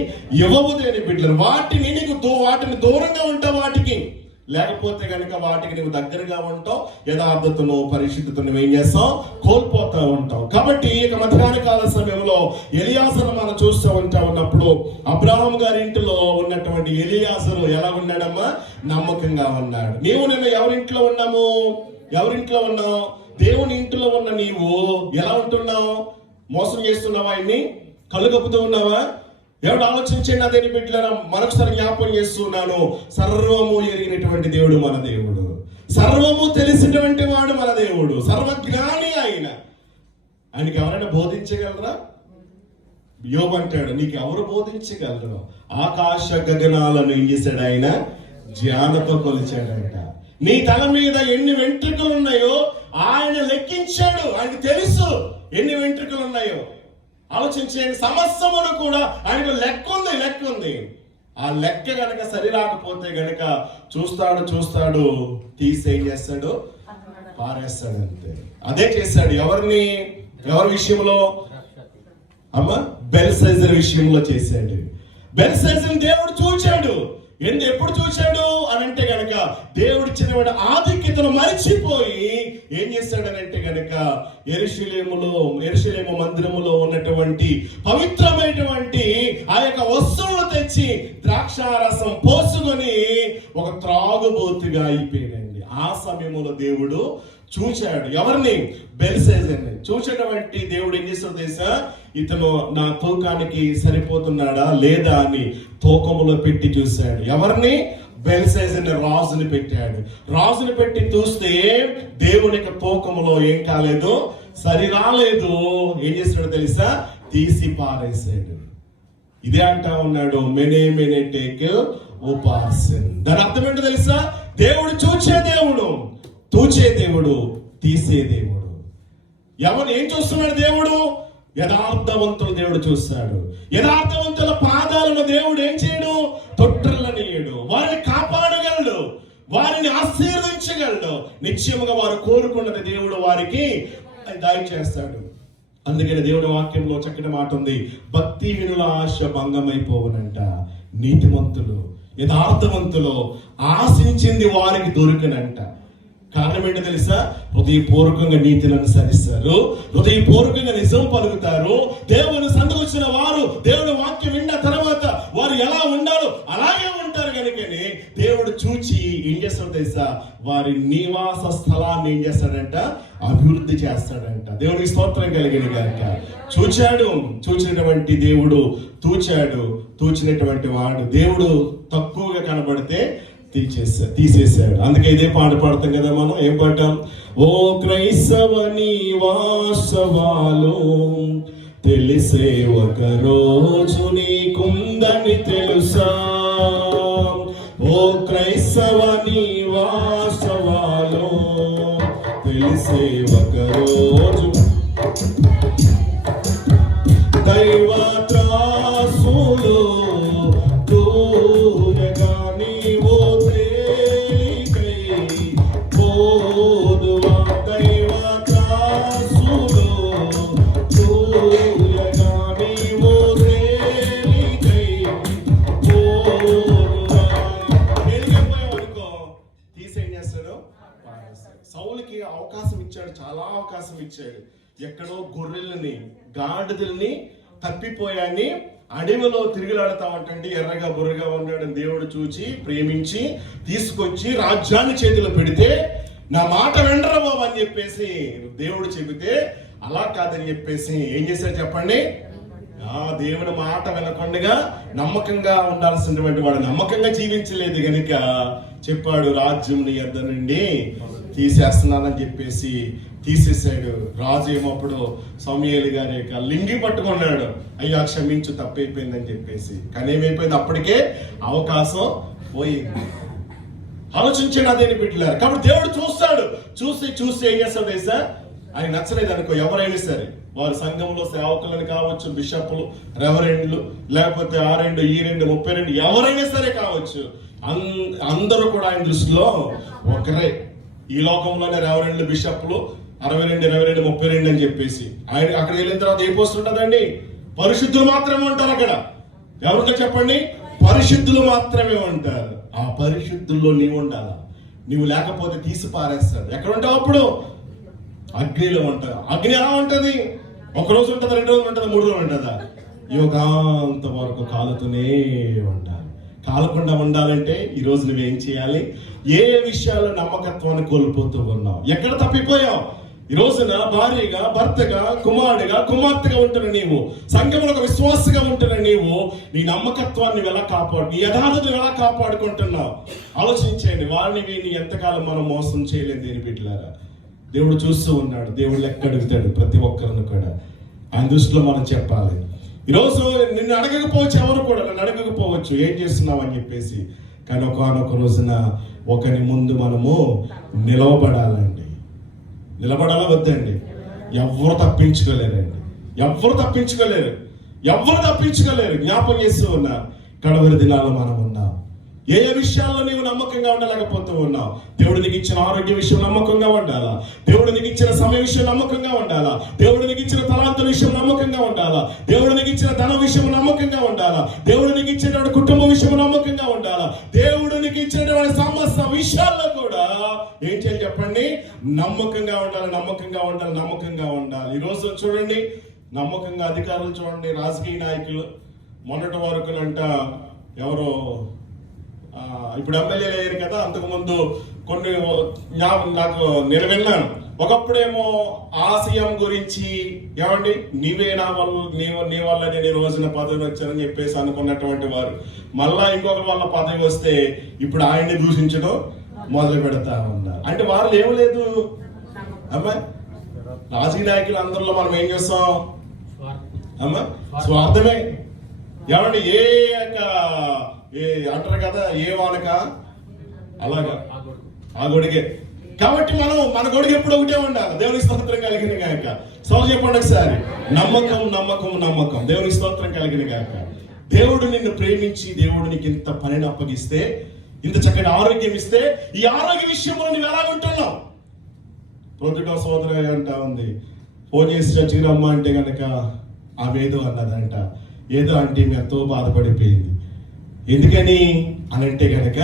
ఇవ్వవు దేని బిడ్డలు. వాటిని దూరంగా ఉంటావు వాటికి. లేకపోతే కనుక వాటికి నువ్వు దగ్గరగా ఉంటావు. యథార్థతను, పరిశుద్ధతను నువ్వేం చేస్తావు? కోల్పోతా ఉంటావు. కాబట్టి ఇక మధ్యాహ్న కాల సమయంలో ఎలియాజరు మనం చూస్తూ ఉన్నప్పుడు అబ్రాహాం గారి ఇంటిలో ఉన్నటువంటి ఎలియాజరు ఎలా ఉన్నాడమ్మా? నమ్మకంగా ఉన్నాడు. నీవు నిన్న ఎవరింట్లో ఉన్నావు? దేవుని ఇంటిలో ఉన్న నీవు ఎలా ఉంటున్నావు? మోసం చేస్తున్నావా? ఆయన్ని కళ్ళు కప్పుతూ ఉన్నావా? ఎవడు ఆలోచించండి. అదేని బిడ్డలారా, మరొకసారి జ్ఞాపకం చేస్తున్నాను, సర్వము ఎరిగినటువంటి దేవుడు మన దేవుడు, సర్వము తెలిసినటువంటి వాడు మన దేవుడు, సర్వజ్ఞాని ఆయన. ఆయనకి ఎవరైనా బోధించగలరా? యోబు అంటాడు, నీకు ఎవరు బోధించగలరు? ఆకాశ గగనాలను ఏం చేశాడు ఆయన? జ్ఞానతో కొలిచాడంట. నీ తల మీద ఎన్ని వెంట్రుకలు ఉన్నాయో ఆయన లెక్కించాడు. ఆయనకు తెలుసు ఎన్ని వెంట్రుకలు ఉన్నాయో. ఆలోచించండి, సమస్తమును కూడా ఆయనకు లెక్క ఉంది. ఆ లెక్క గనక సరి రాకపోతే గనక చూస్తాడు తీసి ఏం చేస్తాడు? పారేస్తాడు. అంతే. అదే చేశాడు. ఎవరి విషయంలో? అమ్మా, బెల్షస్సర్ విషయంలో చేశాడు. బెల్షస్సర్ని దేవుడు చూచాడు. ఎప్పుడు చూశాడు అనంటే గనక, దేవుడిచ్చిన ఆధిక్యతను మరిచిపోయి ఏం చేశాడనంటే గనక, యెరూషలేము మందిరములో ఉన్నటువంటి పవిత్రమైనటువంటి ఆ యొక్క వస్తువులు తెచ్చి ద్రాక్షారసం పోసుకొని ఒక త్రాగుబోతుగా అయిపోయాడండి. ఆ సమయంలో దేవుడు చూచాడు. ఎవరిని? బెల్షస్సర్ని. చూసేటువంటి దేవుడు ఏం చేస్తాడు తెలుసా? ఇతను నా తూకానికి సరిపోతున్నాడా లేదా అని తూకములో పెట్టి చూశాడు. ఎవరిని? బెల్షస్సర్ని రాజుని పెట్టాడు. రాజుని పెట్టి చూస్తే దేవునికి తూకములో ఏం కాలేదు, సరి రాలేదు. ఏం చేస్తాడు తెలుసా? తీసి పారేసాడు. ఇదే అంటా ఉన్నాడు, మెనే టేకెల్ ఉపాసన్. దాని అర్థం ఏంటో తెలుసా? దేవుడు చూచే దేవుడు, తూచే దేవుడు, తీసే దేవుడు. ఏం చూస్తున్నాడు దేవుడు? యథార్థవంతులు దేవుడు చూస్తాడు. యథార్థవంతుల పాదాలను దేవుడు ఏం చేయడు? తొట్టిల్లనీయడు. వారిని కాపాడగలడు. వారిని నిశ్చయముగా వారు కోరుకున్నది దేవుడు వారికి దయచేస్తాడు. అందుకని దేవుడి వాక్యంలో చక్కటి మాట ఉంది, భక్తిహీనుల ఆశ భంగమైపోవునంట, నీతిమంతులు యథార్థవంతులు ఆశించింది వారికి దొరికినంట. కారణం ఏంటో తెలుసా? హృదయపూర్వకంగా నీతిని అనుసరిస్తారు, హృదయపూర్వకంగా నిజం పలుకుతారు. దేవుని సందుకు వచ్చిన వారు దేవుడి వాక్యం విన్న తర్వాత వారు ఎలా ఉండాలో అలాగే ఉంటారు. కనుకని దేవుడు చూచి ఏం చేస్తాడు తెలుసా? వారి నివాస స్థలాన్ని ఏం చేస్తాడంట? అభివృద్ధి చేస్తాడంట. దేవుడికి స్తోత్రం కలిగిన గాక. చూచినటువంటి దేవుడు తూచినటువంటి వాడు దేవుడు తక్కువగా కనబడితే తీసేశాడు. అందుకే ఇదే పాట పాడతాం కదా మనం. ఏం పాడతాం? ఓ క్రైస్తవ నివాసవాలు తెలిసే ఒక రోజు నీకుందని తెలుసా, ఓ క్రైస్తవ నివాసవాలు తెలిసే ఒక రోజు దైవ త్రాసులు సౌలుకి అవకాశం ఇచ్చాడు, చాలా అవకాశం ఇచ్చాడు. ఎక్కడో గొర్రెల్ని గాడిదల్ని తప్పిపోయాన్ని అడవిలో తిరుగులాడుతా ఉంటే ఎర్రగా బుర్రగా ఉన్నాడని దేవుడు చూచి ప్రేమించి తీసుకొచ్చి రాజ్యాన్ని చేతిలో పెడితే, నా మాట వెంటరా బాబు అని చెప్పేసి దేవుడు చెబితే అలా కాదని చెప్పేసి ఏం చేశాడు చెప్పండి? దేవుని మాట వినకుండా నమ్మకంగా ఉండాల్సినటువంటి వాడు నమ్మకంగా జీవించలేదు గనుక చెప్పాడు, రాజ్యం నీ యొద్ద నుండి తీసేస్తున్నానని చెప్పేసి తీసేసాడు. రాజు ఏమప్పుడు సమూయేలు గారి యొక్క లింగి పట్టుకున్నాడు, అయ్యా క్షమించు తప్పైపోయిందని చెప్పేసి. కానీ ఏమైపోయింది? అప్పటికే అవకాశం పోయింది. ఆలోచించండి అదేని బిడ్డలారా. కాబట్టి దేవుడు చూస్తాడు, చూసి ఏం చేస్తాడు తెలుసా? ఆయన నచ్చలేదు అనుకో, ఎవరైనా సరే వారి సంఘంలో సేవకులను కావచ్చు, బిషప్లు, రెవరెండ్లు, లేకపోతే ఆ 2 ఈ 2 32 ఎవరైనా సరే కావచ్చు, అందరూ కూడా ఆయన దృష్టిలో ఒకరే. ఈ లోకంలోనే రెవరెండ్లు, బిషప్లు 62 32 అని చెప్పేసి ఆయన అక్కడ వెళ్ళిన తర్వాత ఏ పోస్ట్ ఉంటుందండి? పరిశుద్ధులు మాత్రమే ఉంటారు అక్కడ. ఎవరితో చెప్పండి? పరిశుద్ధులు మాత్రమే ఉంటారు. ఆ పరిశుద్ధుల్లో నీవు ఉండాలా. నీవు లేకపోతే తీసి పారేస్తాడు. ఎక్కడ ఉంటావు అప్పుడు? అగ్నిలో ఉంటావు. అగ్ని ఎలా ఉంటది? 1 రోజు ఉంటుందా, 2 రోజులు ఉంటుందా, 3 రోజులు ఉంటుందా? యుగాంత వరకు కాలుతూనే ఉండాలి. కాలకుండా ఉండాలంటే ఈ రోజు నువ్వేం చేయాలి? ఏ విషయాల్లో నమ్మకత్వాన్ని కోల్పోతూ ఉన్నావు? ఎక్కడ తప్పిపోయావు? ఈ రోజున భార్యగా, భర్తగా, కుమారుడిగా, కుమార్తెగా ఉంటున్న నీవు, సంఘంలో ఒక విశ్వాసగా ఉంటున్న నీవు, నీ నమ్మకత్వాన్ని ఎలా నీ యథార్థతను ఎలా కాపాడుకుంటున్నావు? ఆలోచించండి. వారిని వీరిని ఎంతకాలం మనం మోసం చేయలేదు దేని బిడ్డలారా. దేవుడు చూస్తూ ఉన్నాడు. దేవుడు లెక్క అడుగుతాడు ప్రతి ఒక్కరిని కూడా. ఆయన దృష్టిలో మనం చెప్పాలి. ఈరోజు నిన్ను అడగకపోవచ్చు, ఎవరు కూడా నన్ను అడగకపోవచ్చు ఏం చేస్తున్నావు అని చెప్పేసి. కానీ ఒకనొక రోజున ఒకరి ముందు మనము నిలవబడాలండి. నిలబడాలా వద్దండి? ఎవరు తప్పించుకోలేరండి. ఎవరు తప్పించుకోలేరు. జ్ఞాపకం చేస్తూ ఉన్నా, కడవరి దినాల్లో మనం ఉన్నాం. ఏ విషయాల్లో నీవు నమ్మకంగా ఉండలేకపోతూ ఉన్నావు? దేవుడు నీకు ఇచ్చిన ఆరోగ్య విషయం నమ్మకంగా ఉండాలా? దేవుడు నీకు ఇచ్చిన సమయ విషయం నమ్మకంగా ఉండాలా? దేవుడు నీకు ఇచ్చిన తలాంతుల విషయం నమ్మకంగా ఉండాలా? దేవుడు నీకు ఇచ్చిన ధన విషయం నమ్మకంగా ఉండాలా? దేవుడు నీకు ఇచ్చినటువంటి కుటుంబ విషయం నమ్మకంగా ఉండాలా? దేవుడు నీకు ఇచ్చినటువంటి సమస్త విషయాల్లో కూడా ఏం చేయాలి చెప్పండి? నమ్మకంగా ఉండాలి. ఈ రోజు చూడండి, నమ్మకంగా అధికారులు చూడండి, రాజకీయ నాయకులు మొన్నటి వరకు ఎవరో ఇప్పుడు ఎమ్మెల్యేలు అయ్యారు కదా, అంతకుముందు కొన్ని నాకు నేను విన్నాను. ఒకప్పుడేమో ఆశయం గురించి ఏమండి నీవే నీ వల్ల నేను ఈ రోజున పదవి వచ్చానని చెప్పేసి అనుకున్నటువంటి వారు మళ్ళా ఇంకొక వాళ్ళ పదవి వస్తే ఇప్పుడు ఆయన్ని దూషించడం మొదలు పెడతా ఉన్నారు. అంటే వాళ్ళు ఏం లేదు అమ్మా, రాజకీయ నాయకులు అందరిలో మనం ఏం చేస్తాం అమ్మా? స్వార్థమే. ఏమండి అంటారు కదా, ఏ వానక అలాగా ఆ గొడిగే. కాబట్టి మన గొడుగు ఎప్పుడు ఒకటే ఉండాలి. దేవునికి స్తోత్రం కలిగిన గాక. సౌలు చెప్పండి ఒకసారి, నమ్మకం. దేవునికి స్తోత్రం కలిగిన గాక. దేవుడు నిన్ను ప్రేమించి దేవుడు నీకు ఇంత పనిని అప్పగిస్తే ఇంత చక్కటి ఆరోగ్యం ఇస్తే ఈ ఆరోగ్య విషయంలో నువ్వు ఎలా ఉంటున్నావు? ప్రొద్దుట సోదరు అంటా ఉంది, ఫోన్ చేసి చచ్చిరమ్మ అంటే కనుక ఆమెదో అన్నదంట, ఏదో అంటే ఎంతో బాధపడిపోయింది. ఎందుకని అని అంటే కనుక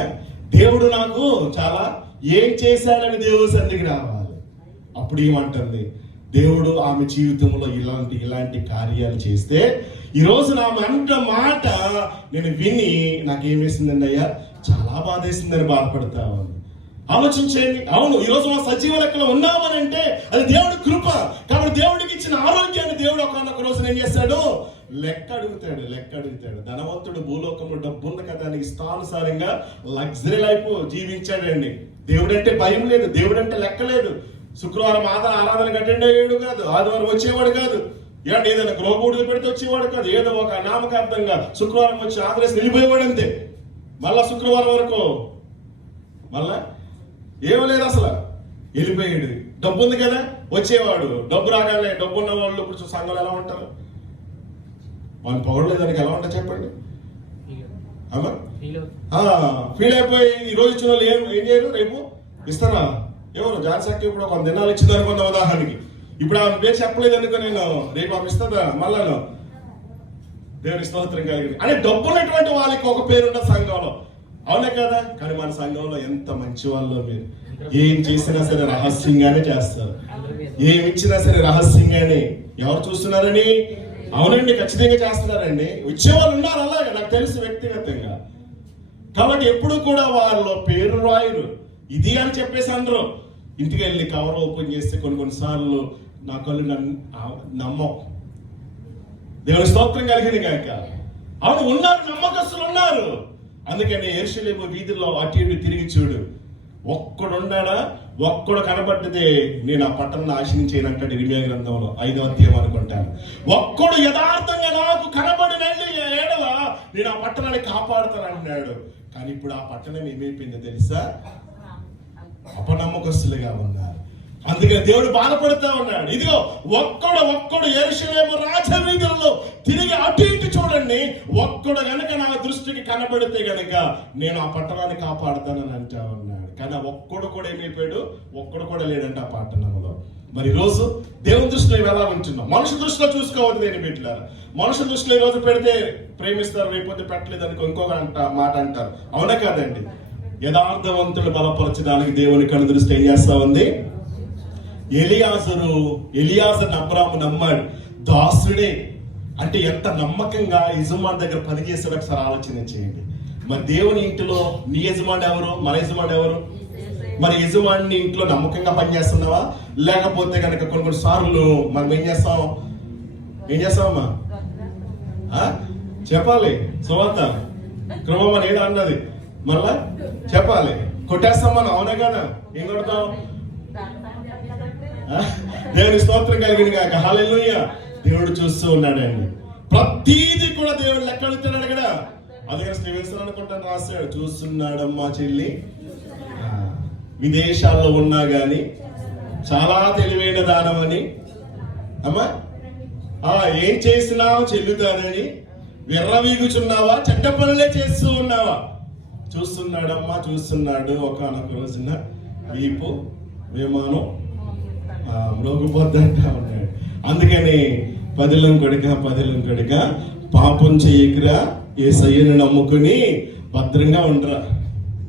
దేవుడు నాకు చాలా ఏం చేశాడని దేవుడు సన్నిధికి రావాలి. అప్పుడు ఏమంటుంది, దేవుడు ఆమె జీవితంలో ఇలాంటి కార్యాలు చేస్తే ఈరోజు నా అంట మాట నేను విని నాకేమేసిందండి అయ్యా, చాలా బాధేసిందని బాధపడతా ఉంది. ఆలోచించండి. అవును, ఈరోజు మా సజీవ లెక్కలో ఉన్నామని అంటే అది దేవుడి కృప. కాబట్టి దేవుడికి ఇచ్చిన ఆరోగ్యాన్ని దేవుడు ఒకనొక రోజున ఏం చేస్తాడు, లెక్క అడుగుతాడు. ధనవంతుడు భూలోకంలో డబ్బున్న కదా అని ఇష్టానుసారంగా లగ్జరీ లైఫ్ జీవించాడండి. దేవుడు అంటే భయం లేదు, దేవుడు అంటే లెక్క లేదు. శుక్రవారం ఆరాధనకు అటెండ్ అయ్యేవాడు కాదు, ఆదివారం వచ్చేవాడు కాదు, ఏదైనా గృహబూడికి పెడితే వచ్చేవాడు కాదు. ఏదో ఒక నామకార్థంగా శుక్రవారం వచ్చి ఆదరేసి వెళ్ళిపోయేవాడు అంతే. మళ్ళా శుక్రవారం వరకు మళ్ళా ఏమీ లేదు, అసలు వెళ్ళిపోయాడు. డబ్బు ఉంది కదా వచ్చేవాడు, డబ్బు రాగానే డబ్బు ఉన్న వాళ్ళు ఇప్పుడు సంఘాలు ఎలా ఉంటారు? వాళ్ళు పొగడలేదానికి ఎలా ఉంటారు చెప్పండి? ఫీల్ అయిపోయి ఈ రోజు ఇచ్చిన వాళ్ళు ఏం చేయరు, రేపు ఇస్తారా? ఎవరు జాన్సక్కి ఇప్పుడు ఒక దినాలు ఇచ్చింది అనుకున్న ఉదాహరణకి, ఇప్పుడు ఆమె పేరు చెప్పలేదు అనుకో, నేను రేపు ఆమె ఇస్తుందా మళ్ళాను? దేవుని స్తోత్రం కలిగింది. అంటే డబ్బు ఉన్నటువంటి వాళ్ళకి ఒక పేరు ఉంటుంది సంఘంలో, అవునే కదా? కానీ మన సంఘంలో ఎంత మంచి వాళ్ళు, మీరు ఏం చేసినా సరే రహస్యంగానే చేస్తారు, ఏమి ఇచ్చినా సరే రహస్యంగానే. ఎవరు చూస్తున్నారని? అవునండి, ఖచ్చితంగా చేస్తున్నారండి. వచ్చేవాళ్ళు ఉన్నారు అలాగే, నాకు తెలుసు వ్యక్తిగతంగా. కాబట్టి ఎప్పుడు కూడా వాళ్ళలో పేరు రాయరు, ఇది అని చెప్పేసి అందరూ. ఇంటికి వెళ్ళి కవర్ ఓపెన్ చేస్తే కొన్నిసార్లు నా కళ్ళు నమ్మవు. దేవుని స్తోత్రం కలిగింది కాక. అవును, ఉన్నారు, నమ్మకస్తులు ఉన్నారు. అందుకని యెరూషలేము వీధుల్లో అటు ఇటు తిరిగి చూడు, ఒక్కడున్నాడా? ఒక్కడు కనబడ్డదే నేను ఆ పట్టణాన్ని ఆశ్రయించేనంటాడు ఇర్మీయా గ్రంథంలో 5వ అధ్యాయం అనుకుంటాను. ఒక్కడు యథార్థంగా నాకు కనబడిన ఏడవ నేను ఆ పట్టణాన్ని కాపాడుతానన్నాడు. కానీ ఇప్పుడు ఆ పట్టణం ఏమైపోయిందో తెలుసా? అపనమ్మకస్తులుగా ఉన్నారు. అందుకని దేవుడు బాధపడుతూ ఉన్నాడు. ఇదిగో ఒక్కడు యెరూషలేము రాజవీధుల్లో తిరిగి అటు ఇటు చూడండి, ఒక్కడు గనక నా దృష్టికి కనబడితే గనక నేను ఆ పట్టణాన్ని కాపాడుతానని అంటా ఉన్నాడు. కానీ ఆ ఒక్కడు కూడా ఏమైపోయాడు? ఒక్కడు కూడా లేడంట ఆ పట్టణంలో. మరి ఈరోజు దేవుని దృష్టిలో ఎలా ఉంటున్నాం? మనుషు దృష్టిలో చూసుకోవద్దు. నేను పెట్టారు మనుషు దృష్టిలో ఈ రోజు పెడితే ప్రేమిస్తారు, రేపొద్దు పెట్టలేదు అనుకో ఇంకొక మాట అంటారు, అవునా కాదండి? యథార్థవంతులు బలపరచడానికి దేవుని కను దృష్టి ఏం చేస్తా ఉంది? ఎలియాజరు అబ్రాము నమ్మాడు. దాసుడే అంటే ఎంత నమ్మకంగా యజమాని దగ్గర పనిచేసాడు ఒకసారి ఆలోచన చేయండి. మరి దేవుని ఇంటిలో నీ యజమాని ఎవరు? మన యజమాని ఎవరు? మరి యజమాని ఇంట్లో నమ్మకంగా పనిచేస్తున్నావా? లేకపోతే కనుక కొన్ని సార్లు మనం ఏం చేస్తామమ్మా? చెప్పాలి. సువార్త కృపమని ఏదో అన్నది, మళ్ళా చెప్పాలి. కొట్టేస్తాం మనం, అవునా కదా? ఏం కొడతాం? దేవుని స్తోత్రం కలిగింది కాక. హల్లెలూయా. దేవుడు చూస్తూ ఉన్నాడండి. ప్రతీది కూడా దేవుడు లెక్క అడుగుతున్నాడు కదా. అందుకని స్టీవెన్సన్ అనుకుంటాను రాశాడు, చూస్తున్నాడమ్మా చెల్లి, విదేశాల్లో ఉన్నా గాని చాలా తెలివైన దానమని, అమ్మా ఏం చేసినా చెల్లుతానని విర్రవీగుచున్నావా, చెడ్డ పనులే చేస్తూ ఉన్నావా? చూస్తున్నాడమ్మా, చూస్తున్నాడు. ఒకనొక రోజున వీపు విమానం మ్రోగిపోద్దంటా ఉన్నాడు. అందుకని పదిలం కొడుక పాపం చేయకురా, యేసయ్యను నమ్ముకుని భద్రంగా ఉండరా,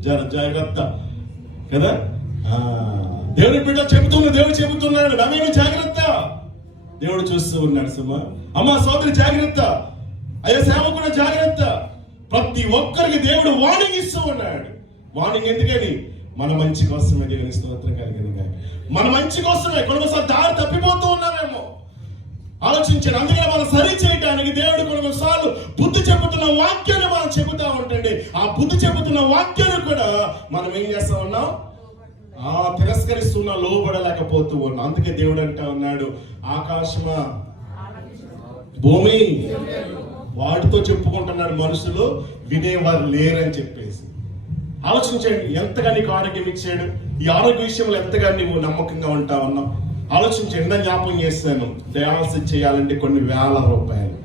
జాగ్రత్త కదా. దేవుడి బిడ్డ దేవుడు చెబుతున్నాడు, నవ్వేమి జాగ్రత్త. దేవుడు చూస్తూ ఉన్నాడు. సుమా అమ్మా సోదరి జాగ్రత్త, అయ్యా సేవకుడు జాగ్రత్త. ప్రతి ఒక్కరికి దేవుడు వార్నింగ్ ఇస్తూ ఉన్నాడు. వార్నింగ్ ఎందుకని? మన మంచి కోసమే. దేవుని స్తోత్రం కలిగింది కానీ మన మంచి కోసమే. కొన్నిసార్లు దారి తప్పిపోతూ ఉన్నామేమో, ఆలోచించండి. అందుకని మనం సరి చేయడానికి దేవుడు కొన్నిసార్లు బుద్ధి చెబుతున్న వాక్యాన్ని మనం చెబుతా ఉంటండి. ఆ బుద్ధి చెబుతున్న వాక్యాన్ని కూడా మనం ఏం చేస్తా ఉన్నాం? తిరస్కరిస్తున్నా, లోబడలేకపోతూ ఉన్నాం. అందుకే దేవుడు అంటా ఉన్నాడు, ఆకాశమా భూమి వాటితో చెప్పుకుంటున్నాడు, మనుషులు వినేవారు లేరని చెప్పేసి. ఆలోచించండి, ఎంతగా నీకు ఆరోగ్యం ఇచ్చాడు. ఈ ఆరోగ్య విషయంలో ఎంతగా నువ్వు నమ్మకంగా ఉంటా ఉన్నావు. ఆలోచించండి. ఎంత జ్ఞాపకం చేస్తాను, డయాలసిస్ చేయాలంటే కొన్ని వేల రూపాయలు.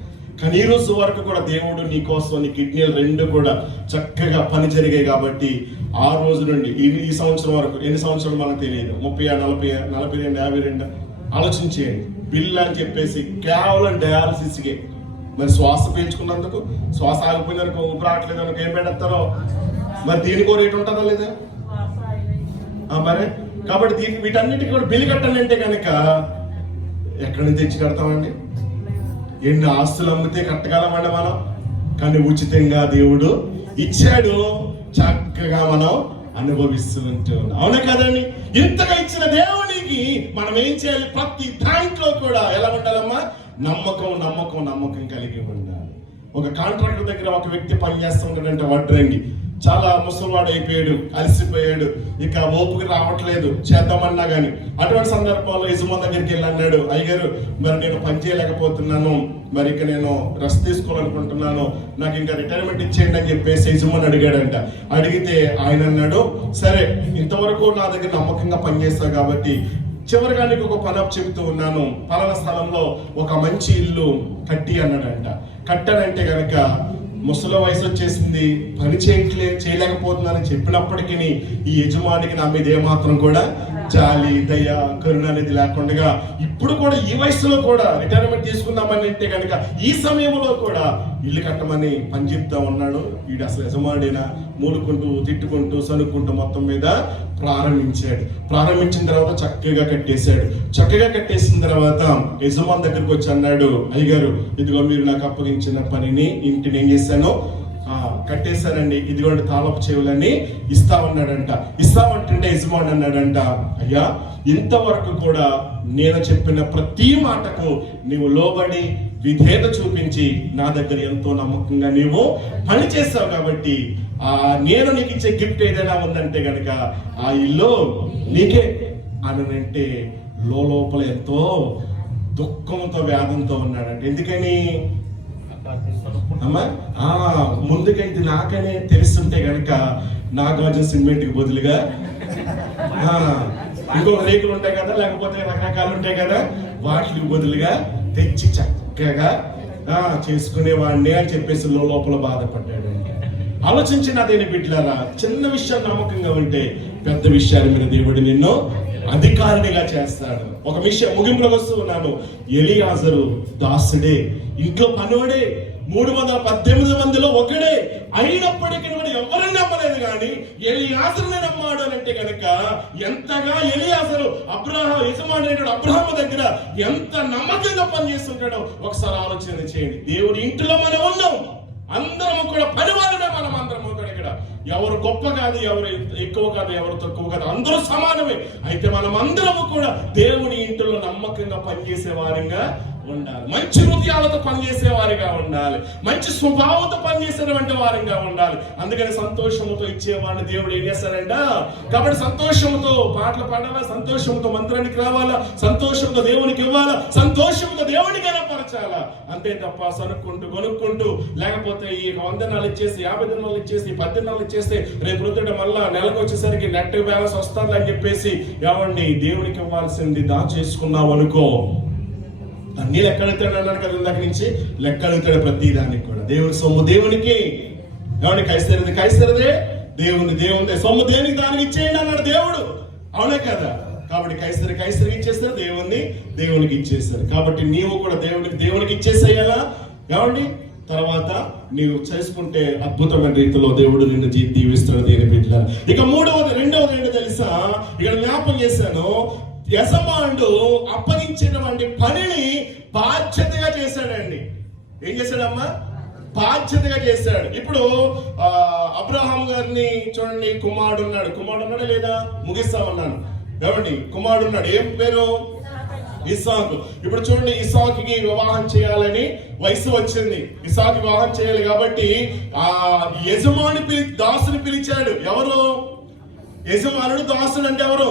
కానీ ఈ రోజు వరకు కూడా దేవుడు నీ కోసం నీ కిడ్నీలు 2 కూడా చక్కగా పని జరిగాయి కాబట్టి ఆ రోజు నుండి ఈ సంవత్సరం వరకు ఎన్ని సంవత్సరాలు మనకు తెలియదు, 30, 40, 42, 52 ఆలోచించేయండి. బిల్ అని చెప్పేసి కేవలం డయాలసిస్కి, మరి శ్వాస పీల్చుకున్నందుకు, శ్వాస ఆగిపోయినందుకు, ఊపిరి రావట్లేదు అనుకో ఏం పెడతారో, మరి దీనికో రేటు ఉంటుందా లేదా? మరి కాబట్టి వీటన్నిటికీ కూడా బిల్లు కట్టండి అంటే కనుక ఎక్కడి నుంచి తెచ్చి కడతామండి? ఎన్ని ఆస్తులు అమ్మితే కట్టగలమండి మనం? కానీ ఉచితంగా దేవుడు ఇచ్చాడు, చక్కగా మనం అనుభవిస్తూ ఉంటున్నాం. అవునా కదండి? ఇంతగా ఇచ్చిన దేవునికి మనం ఏం చేయాలి? ప్రతి దాంట్లో కూడా ఎలా ఉండాలమ్మా? నమ్మకం కలిగి ఉండాలి. ఒక కాంట్రాక్టర్ దగ్గర ఒక వ్యక్తి పనిచేస్తుంటాడంటే వడ్రంగి, చాలా ముసలివాడు అయిపోయాడు, అలసిపోయాడు, ఇక ఓపిక రావట్లేదు చేద్దామన్నా కానీ. అటువంటి సందర్భంలో యజమాని దగ్గరికి వెళ్ళి అన్నాడు, అయ్యగారు మరి నేను పని చేయలేకపోతున్నాను, మరి ఇక నేను రెస్ట్ తీసుకోవాలనుకుంటున్నాను, నాకు ఇంకా రిటైర్మెంట్ ఇచ్చేయండి అని చెప్పేసి యజమాని అడిగాడంట. అడిగితే ఆయన అన్నాడు, సరే ఇంతవరకు నా దగ్గర నమ్మకంగా పనిచేస్తావు కాబట్టి చివరిగా నీకు ఒక పని చెబుతూ ఉన్నాను, పలానా స్థలంలో ఒక మంచి ఇల్లు కట్టి అన్నాడంట. కట్టానంటే గనక ముసలి వయసు వచ్చేసింది, పని చేయలేకపోతున్నానని చెప్పినప్పటికీ ఈ యజమానికి నా మీద ఏమాత్రం కూడా జాలి, దయ, కరుణ అనేది లేకుండా ఇప్పుడు కూడా ఈ వయసులో కూడా రిటైర్మెంట్ తీసుకుందామని అంటే కనుక ఈ సమయంలో కూడా ఇల్లు కట్టమని పని చెప్తా ఉన్నాడు. వీడు అసలు యజమానినా మూలుకుంటూ, తిట్టుకుంటూ, సనుక్కుంటూ మొత్తం మీద ప్రారంభించిన తర్వాత చక్కగా కట్టేసిన తర్వాత యజమాని దగ్గరికి వచ్చి అన్నాడు, అయ్యగారు ఇదిగో మీరు నాకు అప్పగించిన పనిని, ఇంటిని ఏం చేశాను? కట్టేశానండి, ఇదిగోండి తాళపు చెవులని ఇస్తామంటుంటే యజమాని అన్నాడంట, అయ్యా ఇంతవరకు కూడా నేను చెప్పిన ప్రతి మాటకు నీవు లోబడి విధేయత చూపించి నా దగ్గర ఎంతో నమ్మకంగా నీవు పని చేస్తావు కాబట్టి నేను నీకు ఇచ్చే గిఫ్ట్ ఏదైనా ఉందంటే గనక ఆ ఇల్లు నీకే అనంటే లోపల ఎంతో దుఃఖంతో, వ్యాధంతో ఉన్నాడంటే. ఎందుకని అమ్మా? ముందుకైతే నాకనే తెలుస్తుంటే గనక నాగార్జున సిమెంట్కి బదులుగా ఇంకొక రేకులు ఉంటాయి కదా, లేకపోతే రకరకాలు ఉంటాయి కదా, వాటికి బదులుగా తెచ్చి చక్కగా చేసుకునేవాడిని అని చెప్పేసి లోపల బాధపడ్డాడు. ఆలోచించిన అదేని బిడ్డలారా, చిన్న విషయాలు నమ్మకంగా ఉంటే పెద్ద విషయాల మీద దేవుడు నిన్ను అధికారినిగా చేస్తాడు. ఒక విషయం ముగింపులోకి వస్తూ ఉన్నాను. ఎలియాజరు దాసుడే, ఇంట్లో పనివాడే, 318 మందిలో ఒకడే, అయినప్పటికీ ఎవరిని నమ్మలేదు కానీ ఎలియాజరుని నమ్మాడు అంటే కనుక ఎంతగా ఎలియాజరు యజమాని అబ్రహాము దగ్గర ఎంత నమ్మకంగా పనిచేస్తుంటాడో ఒకసారి ఆలోచన చేయండి. దేవుడి ఇంటిలో మనం ఉన్నాం, అందరము కూడా పనివాళ్ళమే, మనం అందరము కూడా ఇక్కడ ఎవరు గొప్ప కాదు, ఎవరు ఎక్కువ కాదు, ఎవరు తక్కువ కాదు, అందరూ సమానమే. అయితే మనం అందరము కూడా దేవుని ఇంటిలో నమ్మకంగా పనిచేసే వారిగా ఉండాలి, మంచి హృదయాలతో పనిచేసే వారిగా ఉండాలి, మంచి స్వభావంతో పనిచేసేటువంటి వారిగా ఉండాలి. అందుకని సంతోషంతో ఇచ్చేవాడిని దేవుడు ఏం చేస్తాడంట? కాబట్టి సంతోషంతో పాటలు పాడాలా, సంతోషంతో మంత్రానికి రావాలా, సంతోషంతో దేవునికి ఇవ్వాలా, సంతోషంతో దేవునికి కనపరచాలా. అంతే తప్ప సనుక్కుంటూ కొనుక్కుంటూ, లేకపోతే ఈ 100 దినాలు ఇచ్చేసి 50 దినాలు ఇచ్చేసి 10 దినాలు ఇచ్చేస్తే రేపు రుద్దుట మళ్ళా నెలకు వచ్చేసరికి నెట్ బ్యాలెన్స్ వస్తుంది అని చెప్పేసి ఎవరిని దేవునికి ఇవ్వాల్సింది దాచేసుకున్నావు అనుకో, అన్ని లెక్కలుతాడు అన్నాడు కదా ఇందాక నుంచి, లెక్కలుతాడు ప్రతి దానికి కూడా. దేవుని సొమ్ము దేవునికి, ఎవరిని కైసరిదే దేవునిదే, సొమ్ము దేనికి దానికి ఇచ్చేయండి అన్నాడు దేవుడు. అవునే కదా? కాబట్టి కైసరికి ఇచ్చేస్తారు, దేవునికి ఇచ్చేస్తారు. కాబట్టి నీవు కూడా దేవునికి ఇచ్చేసేయాలా. ఏమండి? తర్వాత నీవు చేసుకుంటే అద్భుతమైన రీతిలో దేవుడు నిన్ను దీవిస్తాడు. దేని బిడ్డ. ఇక రెండవది ఏంటో తెలుసా? ఇక్కడ జ్ఞాపకం చేశాను, యజమానుడు అప్పగించినటువంటి పనిని బాధ్యతగా చేశాడండి. ఏం చేశాడమ్మా? బాధ్యతగా చేశాడు. ఇప్పుడు అబ్రహాం గారిని చూడండి, కుమారుడు ఉన్నాడా లేదా? ముగిస్తా ఉన్నాను. ఏమండి? కుమారుడు ఉన్నాడు. ఏం పేరు? ఇస్సాకు. ఇప్పుడు చూడండి, ఇస్సాకుకి వివాహం చేయాలని వయసు వచ్చింది. ఇస్సాకు వివాహం చేయాలి కాబట్టి ఆ యజమాని దాసుని పిలిచాడు. ఎవరు? యజమానుడు. దాసుడు అంటే ఎవరు?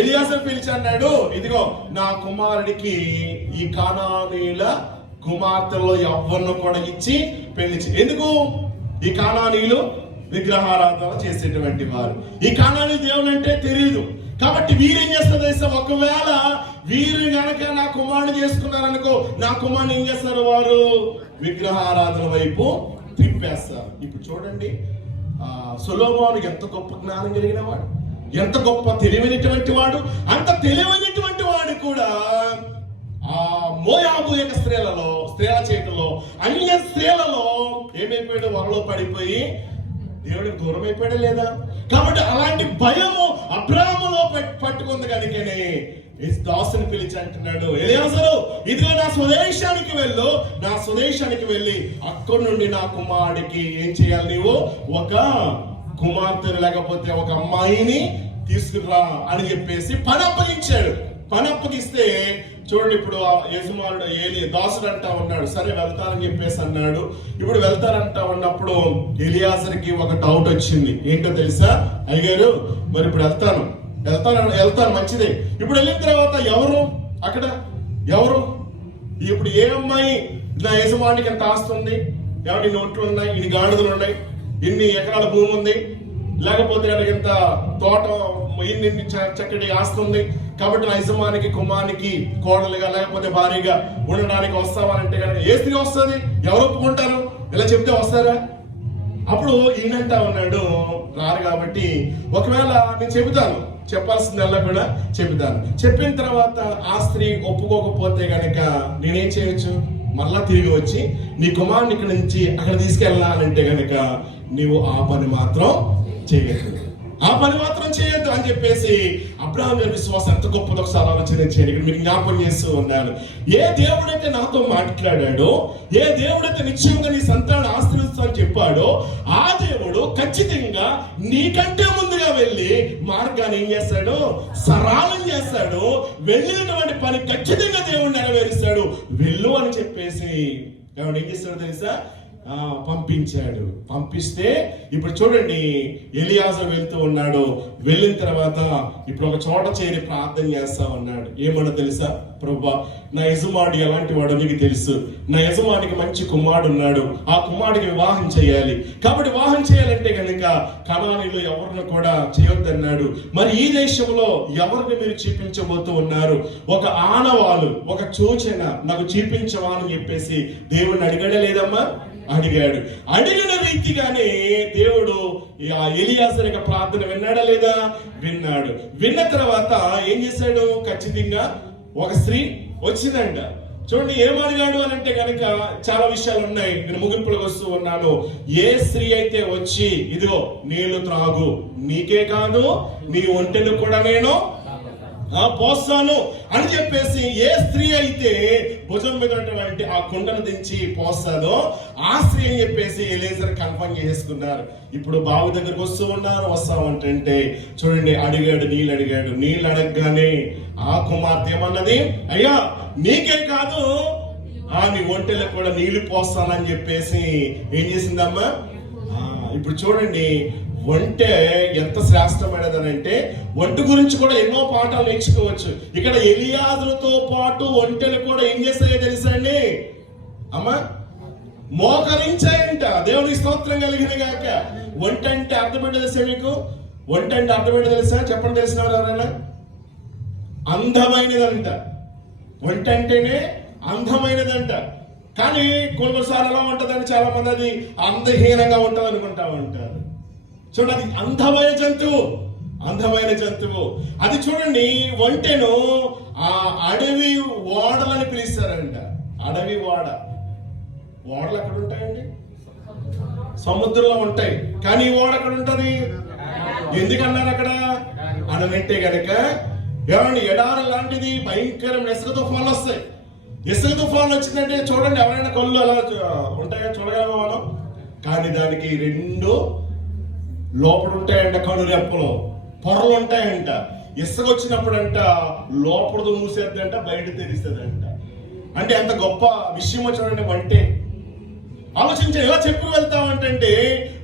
ఎలియాజరు పిలిచి అన్నాడు, ఇదిగో నా కుమారుడికి ఈ కానానీయుల కుమార్తెలో ఎవరిని కూడా ఇచ్చి పెళ్లి. ఎందుకు? ఈ కానానీయులు విగ్రహారాధన చేసేటువంటి వారు. ఈ కానానీ దేవుడు అంటే తెలియదు. కాబట్టి వీరేం చేస్తారు తెలుసా? ఒకవేళ వీరు గనక నా కుమారుడు చేసుకున్నారనుకో, నా కుమారుడు ఏం చేస్తారు? వారు విగ్రహారాధన వైపు తిప్పేస్తారు. ఇప్పుడు చూడండి, సొలొమోను ఎంత గొప్ప జ్ఞానం కలిగిన వాడు, ఎంత గొప్ప తెలివైనటువంటి వాడు. అంత తెలివైనటువంటి వాడు కూడా ఆ మోయాబు యొక్క స్త్రీల చేతిలో, అన్య స్త్రీలలో ఏమైపోయాడు? వరలో పడిపోయి దేవుడికి దూరం అయిపోయాడు లేదా? కాబట్టి అలాంటి భయము అబ్రాహాములో పట్టుకుంది కనుకనే దాసుని పిలిచి అంటున్నాడు, ఎలియాజరు ఇదిగో నా స్వదేశానికి వెళ్ళు, నా స్వదేశానికి వెళ్ళి అక్కడి నుండి నా కుమారుడికి ఏం చేయాలి? నీవు ఒక కుమార్తెను లేకపోతే ఒక అమ్మాయిని తీసుకురా అని చెప్పేసి పని అప్పగించాడు. పని అప్పగిస్తే చూడండి, ఇప్పుడు ఆ యజమానుడు దాసుడు అంటా ఉన్నాడు, సరే వెళ్తానని చెప్పేసి అన్నాడు. ఇప్పుడు వెళ్తారంటా ఉన్నప్పుడు ఎలియాజర్కి ఒక డౌట్ వచ్చింది. ఏంటో తెలుసా? అయ్యారు మరి ఇప్పుడు వెళ్తాను మంచిదే. ఇప్పుడు వెళ్ళిన తర్వాత ఎవరు అక్కడ? ఇప్పుడు ఏ అమ్మాయి నా యజమానికి ఎంత ఆస్తుంది? ఇన్ని నోట్లు ఉన్నాయి, ఇన్ని గాడిదలు ఉన్నాయి, ఇన్ని ఎకరాల భూమి ఉంది, లేకపోతే ఇంత తోట, ఇన్ని చక్కటి ఆస్తి ఉంది, కాబట్టి నా యజమానికి కుమారునికి కోడలుగా లేకపోతే భారీగా ఉండడానికి వస్తావాలంటే కనుక ఏ స్త్రీ వస్తుంది? ఎవరు ఒప్పుకుంటారు? ఇలా చెప్తే వస్తారా? అప్పుడు ఈయనంటా ఉన్నాడు, రారు. కాబట్టి ఒకవేళ నేను చెబుతాను, చెప్పాల్సిందల్లా కూడా చెబుతాను. చెప్పిన తర్వాత ఆ స్త్రీ ఒప్పుకోకపోతే గనక నేనేం చేయొచ్చు? మళ్ళా తిరిగి వచ్చి నీ కుమారుని ఇక్కడ నుంచి అక్కడ తీసుకెళ్ళాలంటే గనక నీవు ఆ పని మాత్రం చేయొద్దు అని చెప్పేసి అబ్రాహాం గారి విశ్వాసం ఎంత గొప్పదో ఒకసారి ఆలోచన చేయండి. ఇక్కడ మీకు జ్ఞాపకం చేస్తూ ఉన్నాను. ఏ దేవుడైతే నాతో మాట్లాడాడో, ఏ దేవుడైతే నిశ్చయంగా నీ సంతానం ఆశ్రయిస్తానని చెప్పాడో, ఆ దేవుడు ఖచ్చితంగా నీకంటే ముందుగా వెళ్ళి మార్గాన్ని ఏం చేస్తాడు? సరళం చేస్తాడు. వెళ్ళినటువంటి పని ఖచ్చితంగా దేవుడు నెరవేరుస్తాడు. వెళ్ళు అని చెప్పేసి దేవుడు ఏం చేస్తాడో తెలుసా? పంపించాడు. పంపిస్తే ఇప్పుడు చూడండి, ఎలియాజరు వెళ్తూ ఉన్నాడు. వెళ్ళిన తర్వాత ఇప్పుడు ఒక చోట చేరి ప్రార్థన చేస్తా ఉన్నాడు. ఏమన్నా తెలుసా? ప్రభువా, నా యజమానుడు ఎలాంటి వాడో నీకు తెలుసు. నా యజమానికి మంచి కుమారుడు ఉన్నాడు, ఆ కుమారుడికి వివాహం చేయాలి. కాబట్టి వివాహం చేయాలంటే కనుక కనానీయులు ఎవరిని కూడా చేయొద్దన్నాడు. మరి ఈ దేశంలో ఎవరిని మీరు చూపించబోతూ ఉన్నారు? ఒక ఆనవాలు, ఒక సూచన నాకు చూపించవా అని చెప్పేసి దేవుడిని అడిగాడే లేదమ్మా? అడిగాడు. అడిగిన రీతిగానే దేవుడు ఆ ఎలియాజరు యొక్క ప్రార్థన విన్నాడా లేదా? విన్నాడు. విన్న తర్వాత ఏం చేశాడు? ఖచ్చితంగా ఒక స్త్రీ వచ్చిందంట. చూడండి, ఏమడిగాడు అని అంటే కనుక చాలా విషయాలు ఉన్నాయి. నేను ముగింపులకు వస్తూ ఉన్నాను. ఏ స్త్రీ అయితే వచ్చి ఇదిగో నీళ్లు త్రాగు, నీకే కాదు నీ ఒంటెను కూడా నేను పోస్తాను అని చెప్పేసి ఏ స్త్రీ అయితే భుజం మీద ఉన్నటువంటి ఆ కుండను దించి పోస్తాదో ఆ స్త్రీ అని చెప్పేసి ఎలియాజరు కన్ఫర్మ్ చేసుకున్నారు. ఇప్పుడు బావి దగ్గరకు వస్తూ ఉన్నారు. వస్తామంటే చూడండి, నీళ్ళు అడిగాడు. నీళ్ళు అడగగానే ఆ కుమార్తె ఏమన్నది? అయ్యా, నీకే కాదు నీ ఒంటెలకు కూడా నీళ్లు పోస్తానని చెప్పేసి ఏం చేసిందమ్మా? ఇప్పుడు చూడండి, ఒంటె ఎంత శ్రేష్టమైనదని అంటే ఒంటె గురించి కూడా ఎన్నో పాఠాలు నేర్చుకోవచ్చు. ఇక్కడ ఎలియాజరుతో పాటు ఒంటెలు కూడా ఏం చేస్తాయో తెలుసా అండి? అమ్మా, మోకరించాయంట. దేవునికి స్తోత్రం కలిగిన గాక. ఒంటె అంటే అర్థం ఏంటో తెలుసా మీకు? ఒంటె అంటే అర్థం ఏంటో తెలుసా? చెప్పండి, తెలిసిన ఎవరైనా? అందమైనదంట. ఒంటె అంటేనే అందమైనదంట. కానీ కొన్నిసార్లు ఎలా ఉంటదని చాలా మంది అది అందహీనంగా ఉంటది అనుకుంటా ఉంటారు. చూడండి, అది అందమైన జంతువు. అది చూడండి, ఒంటెను ఆ అడవి ఓడలని పిలుస్తారంట. అడవి ఓడలు ఎక్కడ ఉంటాయండి? సముద్రంలో ఉంటాయి. కానీ ఈ ఓడ ఎక్కడ ఉంటది? ఎందుకన్నారు అక్కడ అనంటే గనక ఏమండి, ఎడారి లాంటిది భయంకరమైన ఇసుక తుఫాన్లు వస్తాయి. ఇసుక తుఫాన్ వచ్చిందంటే చూడండి, ఎవరైనా కళ్ళు అలా ఉంటాయో చూడగలమా మనం? కానీ దానికి రెండు లోపల ఉంటాయంట, కళ్ళు రెప్పలు పొరలు ఉంటాయంట. ఇసుక వచ్చినప్పుడంట లోపల మూసేద్దంట, బయట తెరిస్తుందంట. అంటే అంత గొప్ప విషయం చూడండి. అంటే ఆలోచించి ఎలా చెప్పు వెళ్తామంటే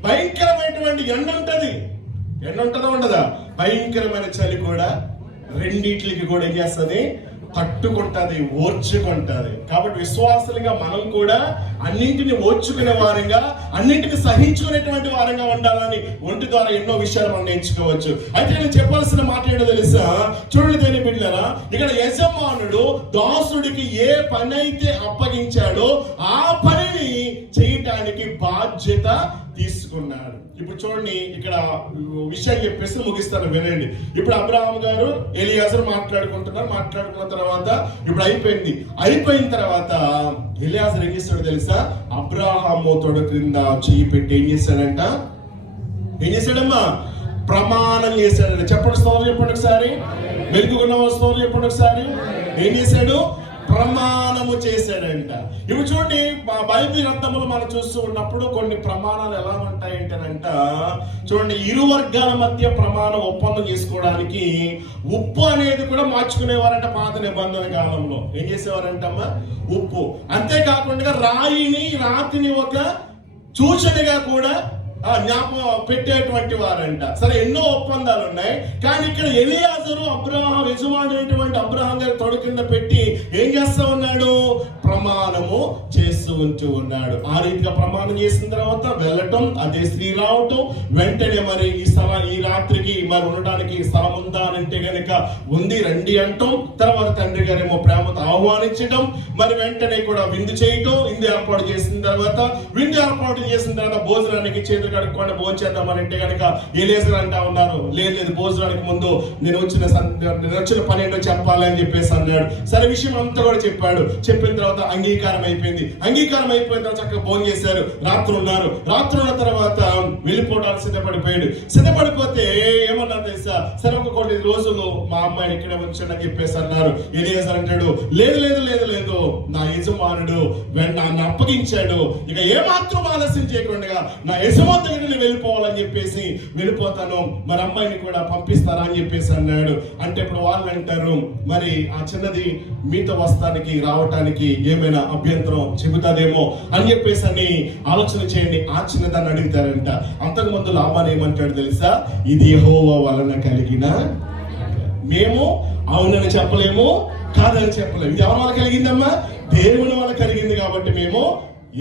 భయంకరమైనటువంటి ఎండ ఉంటుందా ఉండదా? భయంకరమైన చలి కూడా రెండిట్లకి కూడా ఏం చేస్తుంది? తట్టుకుంటది, ఓర్చుకుంటది. కాబట్టి విశ్వాసులుగా మనం కూడా అన్నింటిని ఓర్చుకునే వారంగా, అన్నింటిని సహించుకునేటువంటి వారంగా ఉండాలని ఒంటి ద్వారా ఎన్నో విషయాలు మనం నేర్చుకోవచ్చు. అయితే నేను చెప్పాల్సిన మాట ఏంటో తెలుసా? చూడండి దేని బిడ్డలారా, ఇక్కడ యజమానుడు దాసుడికి ఏ పని అయితే అప్పగించాడో ఆ పనిని చేయటానికి బాధ్యత తీసుకున్నాడు. ఇప్పుడు చూడండి, ఇక్కడ విషయం చెప్పేసి ముగిస్తాను, వినండి. ఇప్పుడు అబ్రహాం గారు ఎలియాజరు మాట్లాడుకుంటున్నారు. మాట్లాడుకున్న తర్వాత ఇప్పుడు అయిపోయిన తర్వాత ఎలియాజరు ఏం చేస్తాడు తెలుసా? అబ్రహాము తొడ క్రింద చెయ్యి పెట్టి ఏం చేశాడమ్మా? ప్రమాణం చేశాడు. చెప్పండి స్తోత్రం, చెప్పండి ఒకసారి. వెలుగుకున్న వాళ్ళు స్తోత్రం చెప్పండి ఒకసారి. ఏం చేశాడు? ప్రమాణము చేశాడంట. ఇవి చూడండి, బైబిల్ గ్రంథములు మనం చూస్తూ ఉన్నప్పుడు కొన్ని ప్రమాణాలు ఎలా ఉంటాయంటేనంట, చూడండి, ఇరు వర్గాల మధ్య ప్రమాణ ఒప్పందం చేసుకోవడానికి ఉప్పు అనేది కూడా మార్చుకునేవారంట పాత నిబంధన కాలంలో. ఏం చేసేవారంటమ్మా? ఉప్పు. అంతేకాకుండా రాతిని ఒక సూచనగా కూడా జ్ఞాపకం పెట్టేటువంటి వారంట. సరే, ఎన్నో ఒప్పందాలు ఉన్నాయి. కానీ ఇక్కడ ఎలియాజరు అబ్రహాం యజమానైనటువంటి అబ్రహాం గారి తొడ కింద పెట్టి ఏం చేస్తా ఉన్నాడు? ప్రమాణము చేస్తూ ఉన్నాడు. ఆ రీతిగా ప్రమాణం చేసిన తర్వాత వెళ్ళటం, అదే స్త్రీ రావటం, వెంటనే మరి ఈ రాత్రికి మరి ఉండడానికి స్థలం ఉందా అంటే గనక ఉంది, రండి అంటాం. తర్వాత తండ్రి గారేమో ప్రేమతో ఆహ్వానించడం, మరి వెంటనే కూడా విందు చేయటం. విందు ఏర్పాటు చేసిన తర్వాత భోజనానికి చేతులు కడుక్కోండి, భోజనం చేద్దామని అంటే కనుక ఎలియాజరు అంటా ఉన్నారు, లేదు భోజనానికి ముందు నేను వచ్చిన పని ఏంటో చెప్పాలి అని చెప్పేసి అన్నాడు. సరే, విషయం అంతా కూడా చెప్పాడు. చెప్పిన తర్వాత అంగీకారం అయిపోయింది. అంగీకారం అయిపోయిన తర్వాత చక్కగా భోజనం చేశారు. రాత్రి ఉన్న తర్వాత వెళ్ళిపోవడానికి సిద్ధపడిపోతే ఏమన్నా తెలుసా? సరే, ఒక కొన్ని రోజులు మా అమ్మాయిని ఇక్కడే వచ్చాడు అని చెప్పేసి అన్నారు. ఎలియాజరు అంటాడు, లేదు, నా యజమానుడు నన్ను అప్పగించాడు, ఇక ఏమాత్రం ఆలస్యం చేయకుండా నా యజమాను దగ్గరికి వెళ్ళిపోవాలని చెప్పేసి వెళ్ళిపోతాను, మరి అమ్మాయిని కూడా పంపిస్తారా అని చెప్పేసి అన్నాడు. అంటే ఇప్పుడు వాళ్ళు అంటారు, మరి ఆ చిన్నది మీతో వస్తానికి రావటానికి ఏమైనా అభ్యంతరం చెబుతాదేమో అని చెప్పేసి అని ఆలోచన చేయండి. ఆ చిన్నదాన్ని అడుగుతారంట. అంతకు ముందు లాభాన్ని ఏమంటాడు తెలుసా? ఇది యెహోవా వలన కలిగిన, మేము అవునని చెప్పలేము, కాదని చెప్పలేము. ఇది ఎవరి వల్ల కలిగిందమ్మా? దేవుని వల్ల కలిగింది. కాబట్టి మేము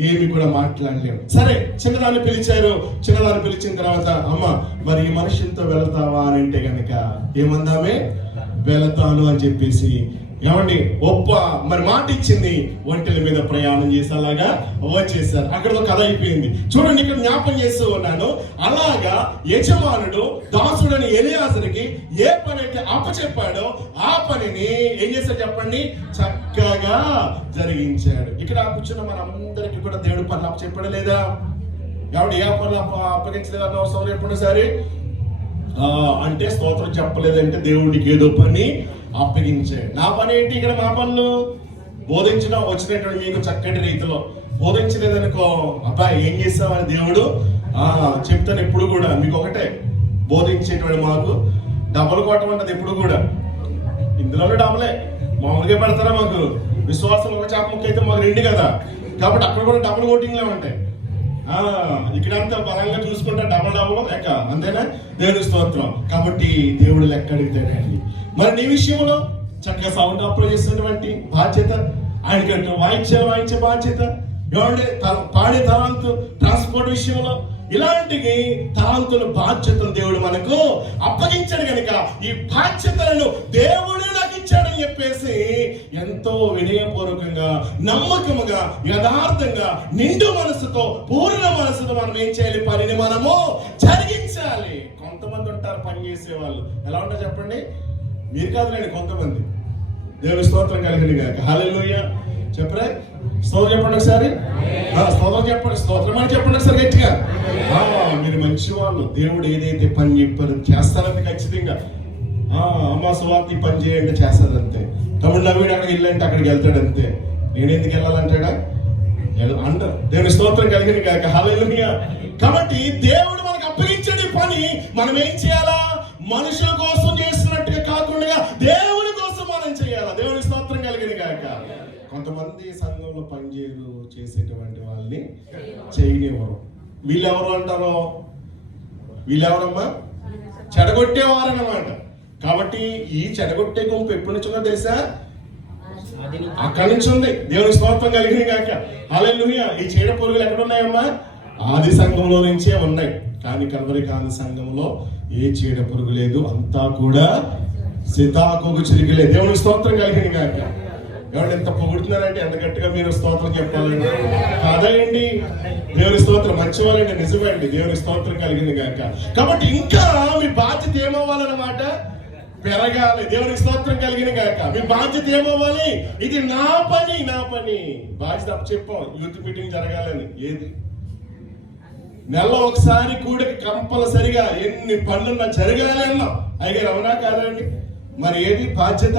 ఏమి కూడా మాట్లాడలేము. సరే, చిన్నదాన్ని పిలిచిన తర్వాత, అమ్మ మరి ఈ మనుషులతో వెళతావా అని అంటే గనక ఏమందామే? వెళతాను అని చెప్పేసి ఏమండి మరి మాట ఇచ్చింది. ఒంటెల మీద ప్రయాణం చేసి అలాగా వచ్చేసారు. అక్కడ ఒక కథ అయిపోయింది. చూడండి, ఇక్కడ జ్ఞాపం చేస్తూ ఉన్నాను. అలాగా యజమానుడు దాసుడని ఎలియాజరుకి ఏ పని అయితే అప్పచెప్పాడో ఆ పనిని ఏం చేశాడు చెప్పండి? చక్కగా జరిగించాడు. ఇక్కడ కూర్చున్న మనందరికీ కూడా దేవుడు పనులు అప్పచెప్పాడు లేదా? కాబట్టి ఏ పనులు అప్పగించలేదన్న అవసరం ఎప్పుడు సరే అంటే స్తోత్రం చెప్పలేదంటే దేవుడికి ఏదో పని అప్పగించాడు. నా పని ఏంటి? ఇక్కడ మా పనులు బోధించడం వచ్చినటువంటి మీకు చక్కటి రీతిలో బోధించలేదనుకో, అబ్బాయి ఏం చేస్తామని దేవుడు చెప్తాను. ఎప్పుడు కూడా మీకు ఒకటే, బోధించేటువంటి మాకు డబ్బులు కొట్టమంటది ఎప్పుడు కూడా. ఇందులోనే డబ్బులే మామూలుగా పెడతారా? మాకు విశ్వాసం ఒక చేప ముక్క అయితే మాకు 2 కదా, కాబట్టి అక్కడ కూడా డబ్బులు కోటింగ్లే ఉంటాయి. ఇక్కడంతా బలంగా చూసుకుంటే డబ్బులు లెక్క, అంతేనా? దేవుడి స్తోత్రం. కాబట్టి దేవుడు లెక్క అడుగుతాడండి. మరి నీ విషయంలో చక్కగా సౌండ్ అప్లోడ్ చేసినటువంటి బాధ్యత, ఆయనకంటూ వాయించే బాధ్యత, పాడే తలాంతు, ట్రాన్స్పోర్ట్ విషయంలో ఇలాంటి తలాంతుల బాధ్యతను దేవుడు మనకు అప్పగించాడు కనుక ఈ బాధ్యతలను దేవుడు నాకు ఇచ్చాడని చెప్పేసి ఎంతో వినయపూర్వకంగా, నమ్మకముగా, యథార్థంగా, నిండు మనసుతో, పూర్ణ మనసుతో మనం ఏం చేయాలి? పనిని మనము జరిగించాలి. కొంతమంది ఉంటారు పని చేసే వాళ్ళు, ఎలా ఉంటారు చెప్పండి? మీరు కాదులేండి, కొంతమంది. దేవుని స్తోత్రం కలిగింది కాక. హల్లెలూయా చెప్పరా? స్తోత్రం చెప్పండి ఒకసారి. స్తోత్రం చెప్పండి, స్తోత్రం అని చెప్పండి ఒకసారి గట్టిగా. మీరు మంచి వాళ్ళు. దేవుడు ఏదైతే పని చెప్పారు చేస్తారంటే ఖచ్చితంగా. అమ్మ సువార్త ఈ పని చేయండి చేస్తారంతే. తమ్ముడు నవ్వుడు అక్కడికి వెళ్ళంటే అక్కడికి వెళ్తాడు అంతే. నేను ఎందుకు వెళ్ళాలంటాడా? అంటారు. దేవుని స్తోత్రం కలిగింది కాక. హల్లెలూయా. కాబట్టి దేవుడు మనకు అప్పగించే పని మనం ఏం చేయాలా? మనుషుల కోసం చేస్తున్నట్టుగా కాకుండా దేవుని కోసం మనం చేయాలా. దేవుని స్తోత్రం కలిగింది కాక. కొంతమంది సంఘంలో పనిచేయరు, చేసేటువంటి వాళ్ళని చేయనివ్వరు. వీళ్ళెవరు అంటారో? వీళ్ళెవరమ్మా? చెడగొట్టేవారన్నమాట. కాబట్టి ఈ చెడగొట్టే గుంపు ఎప్పటి నుంచో తెలుసా? అక్కడి నుంచి ఉంది. దేవుని స్తోత్రం కలిగిన గాక. హల్లెలూయా. ఈ చీడ పురుగులు ఎక్కడ ఉన్నాయమ్మా? ఆది సంఘంలో నుంచే ఉన్నాయి. కానీ కల్వరి కాని సంఘంలో ఏ చీడ పురుగు లేదు, అంతా కూడా సీతాకోకు చిరిగిలే. దేవుని స్తోత్రం కలిగిన గాక. ఎవరు ఎంత పొగుడుతున్నారంటే ఎంత గట్టిగా మీరు స్తోత్రం చెప్పాలండి. కాదండి, దేవుని స్తోత్రం మంచివాళ్ళండి, నిజమేండి. దేవుని స్తోత్రం కలిగింది గాక. కాబట్టి ఇంకా మీ బాధ్యత ఏమవ్వాలన్నమాట? పెరగాలి. దేవుని స్తోత్రం కలిగిన గాక. మీ బాధ్యత ఏమవ్వాలి? ఇది నా పని, నా పని. బాధ్యత చెప్పాం, యూత్ మీటింగ్ జరగాలని. ఏది నెలలో ఒకసారి కూడా కంపల్సరిగా ఎన్ని పనులున్నా జరగాలి అన్నాం. అయ్యారు, అవునా కాదండి? మరి ఏది బాధ్యత?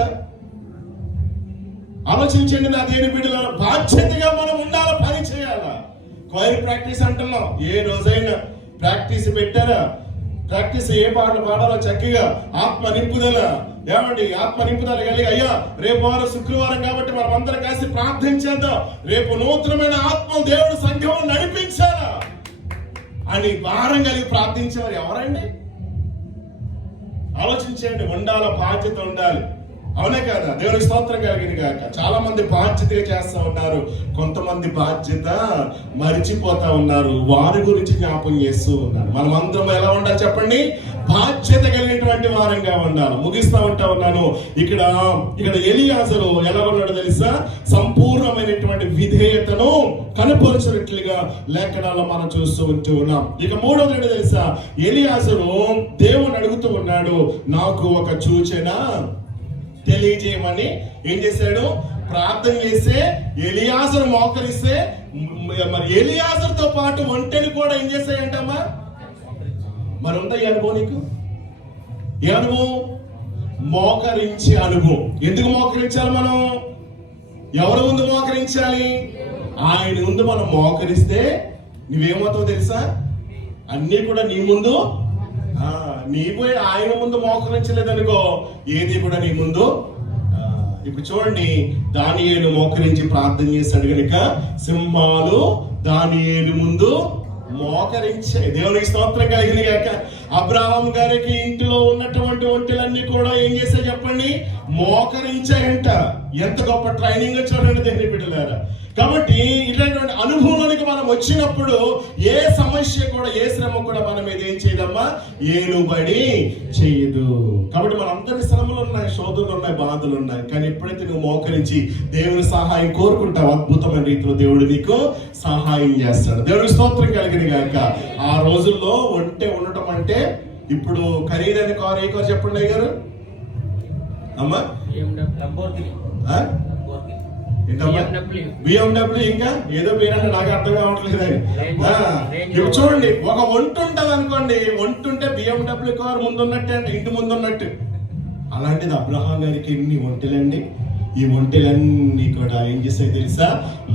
ఆలోచించండి నా దేవుని బిడ్డల. బాధ్యతగా మనం ఉండాలి, పని చేయాలా. క్వైర్ ప్రాక్టీస్ అంటున్నాం. ఏ రోజైనా ప్రాక్టీస్ పెట్టారా? ప్రాక్టీస్ ఏ పాటలు పాడాలో చక్కగా ఆత్మ నింపుదల. ఏమండి, ఆత్మ నింపుదల కలిగి అయ్యా రేపు వారం శుక్రవారం కాబట్టి మనం అందరం కలిసి ప్రార్థించేద్దాం. రేపు నూతనమైన ఆత్మ దేవుడు సంఘంలో నడిపించాలా అని భారం కలిగి ప్రార్థించేవారు ఎవరండి? ఆలోచించండి. ఉండాల, బాధ్యత ఉండాలి. అవునే కదా? దేవుని స్తోత్రం కలిగిన గాక. చాలా మంది బాధ్యతగా చేస్తా ఉన్నారు, కొంతమంది బాధ్యత మరిచిపోతా ఉన్నారు. వారి గురించి జ్ఞాపం చేస్తూ ఉన్నారు. మనం అందరం ఎలా ఉండాలి చెప్పండి? బాధ్యత కలిగినటువంటి వారంగా ఉండాలి. ముగిస్తా ఉన్నాను. ఇక్కడ ఎలియాజరు ఎలా ఉన్నాడో తెలుసా? సంపూర్ణమైనటువంటి విధేయతను కనపరచినట్లుగా లేఖనాల్లో మనం చూస్తూ ఉన్నాం. ఇక మూడవది ఏంటో తెలుసా? ఎలియాజరు దేవుని అడుగుతూ ఉన్నాడు, నాకు ఒక సూచన తెలియజేయమని. ఏం చేశాడు? ప్రార్థన చేస్తే ఎలియాజరు మోకరిస్తే మరి ఎలియాజరుతో పాటు ఒంటెని కూడా ఏం చేశాయంటమ్మా? మరి ఉందా ఈ అనుభవం నీకు? ఏ అనుభవం? మోకరించే అనుభవం. ఎందుకు మోకరించాలి మనం? ఎవరి ముందు మోకరించాలి? ఆయన ముందు మనం మోకరిస్తే నువ్వేమవుతావు తెలుసా? అన్నీ కూడా నీ ముందు. నీవు ఆయన ముందు మోకరించలేదనుకో, ఏది కూడా నీ ముందు. ఇప్పుడు చూడండి, దానియేలు మోకరించి ప్రార్థన చేశాడు గనుక సింహాలు దానియేలు ముందు మోకరించాయి. దేవునికి స్తోత్రం కలిగింది గాక. అబ్రహాం గారికి ఇంటిలో ఉన్నటువంటి ఒంటెలన్నీ కూడా ఏం చేశాయి చెప్పండి? మోకరించాయంట. ఎంత గొప్ప ట్రైనింగ్ చూడండి దేవుని బిడ్డలారా. కాబట్టి ఇలాంటి అనుభవంలోనికి మనం వచ్చినప్పుడు ఏ సమస్య కూడా, ఏ శ్రమ కూడా మన మీద ఏం చేయదమ్మా? ఏలుబడి చేయదు. కాబట్టి మన అందరి శ్రమలు ఉన్నాయి, శోధనలు ఉన్నాయి, బాధలు ఉన్నాయి. కానీ ఎప్పుడైతే నువ్వు మోకరించి దేవుని సహాయం కోరుకుంటావు, అద్భుతమైన రీతిలో దేవుడు నీకు సహాయం చేస్తాడు. దేవుడి స్తోత్రం కలిగింది గాక. ఆ రోజుల్లో ఒంటె ఉండటం అంటే, ఇప్పుడు ఖరీదైన కారు ఏ కారు చెప్పండి అయ్యారు అమ్మా? BMW. ఇంకా ఏదో పేరంటే నాకు అర్థం కావట్లేదు. ఇప్పుడు చూడండి, ఒక ఒంటు ఉంటది అనుకోండి. ఒంటుంటే BMW కారు ముందున్నట్టే అంటే, ఇంటి ముందున్నట్టు. అలాంటిది అబ్రహాం గారికి ఎన్ని ఒంటెలండి. ఈ ఒంటెలన్నీ కూడా ఏం చేసాయి తెలుసా?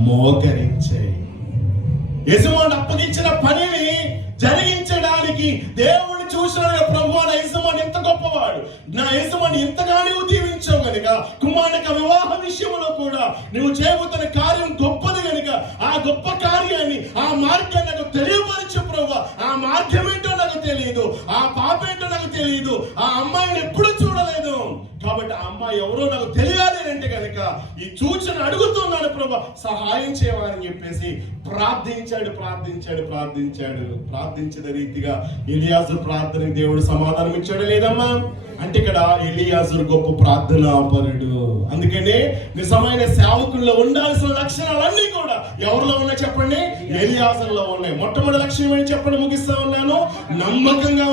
మోకరించాయి. యజమాని అప్పగించిన పనిని జరిగించడానికి దేవుడు చూసిన ప్రభువా, నా యజమాని ఎంత గొప్పవాడు, నా యజమాని ఎంతగానో దీవించావు గనుక, కుమారునిక వివాహ విషయంలో కూడా నువ్వు చేయబోతున్న కార్యం గొప్పది గనుక, ఆ గొప్ప కార్యాన్ని, ఆ మార్గాన్ని నాకు తెలియపరచు ప్రభువా. ఆ మార్గం ఏంటో నాకు తెలియదు, ఆ పాప ఏంటో నాకు తెలియదు, ఆ అమ్మాయిని ఎప్పుడు చూడలేదు, కాబట్టి ఆ అమ్మాయి ఎవరో నాకు తెలియాలి అంటే కనుక ఈ సూచన అడుగుతున్నాను ప్రభు, సహాయం చేయవాలని చెప్పేసి ప్రార్థించాడు. ప్రార్థించిన రీతిగా ఎలియాజరు ప్రార్థనకి దేవుడు సమాధానం ఇచ్చాడు లేదమ్మా? అంటే ఇక్కడ ఎలియాజరు గొప్ప ప్రార్థనాపరుడు. అందుకనే నిజమైన సేవకుల్లో ఉండాల్సిన లక్షణాలన్నీ కూడా ఎవరిలో ఉన్నాయి చెప్పండి? ఎలియాజరులో ఉన్నాయి. మొట్టమొదటి లక్షణం ఏంటి చెప్పండి, ముగిస్తా ఉన్నాను. నమ్మకంగా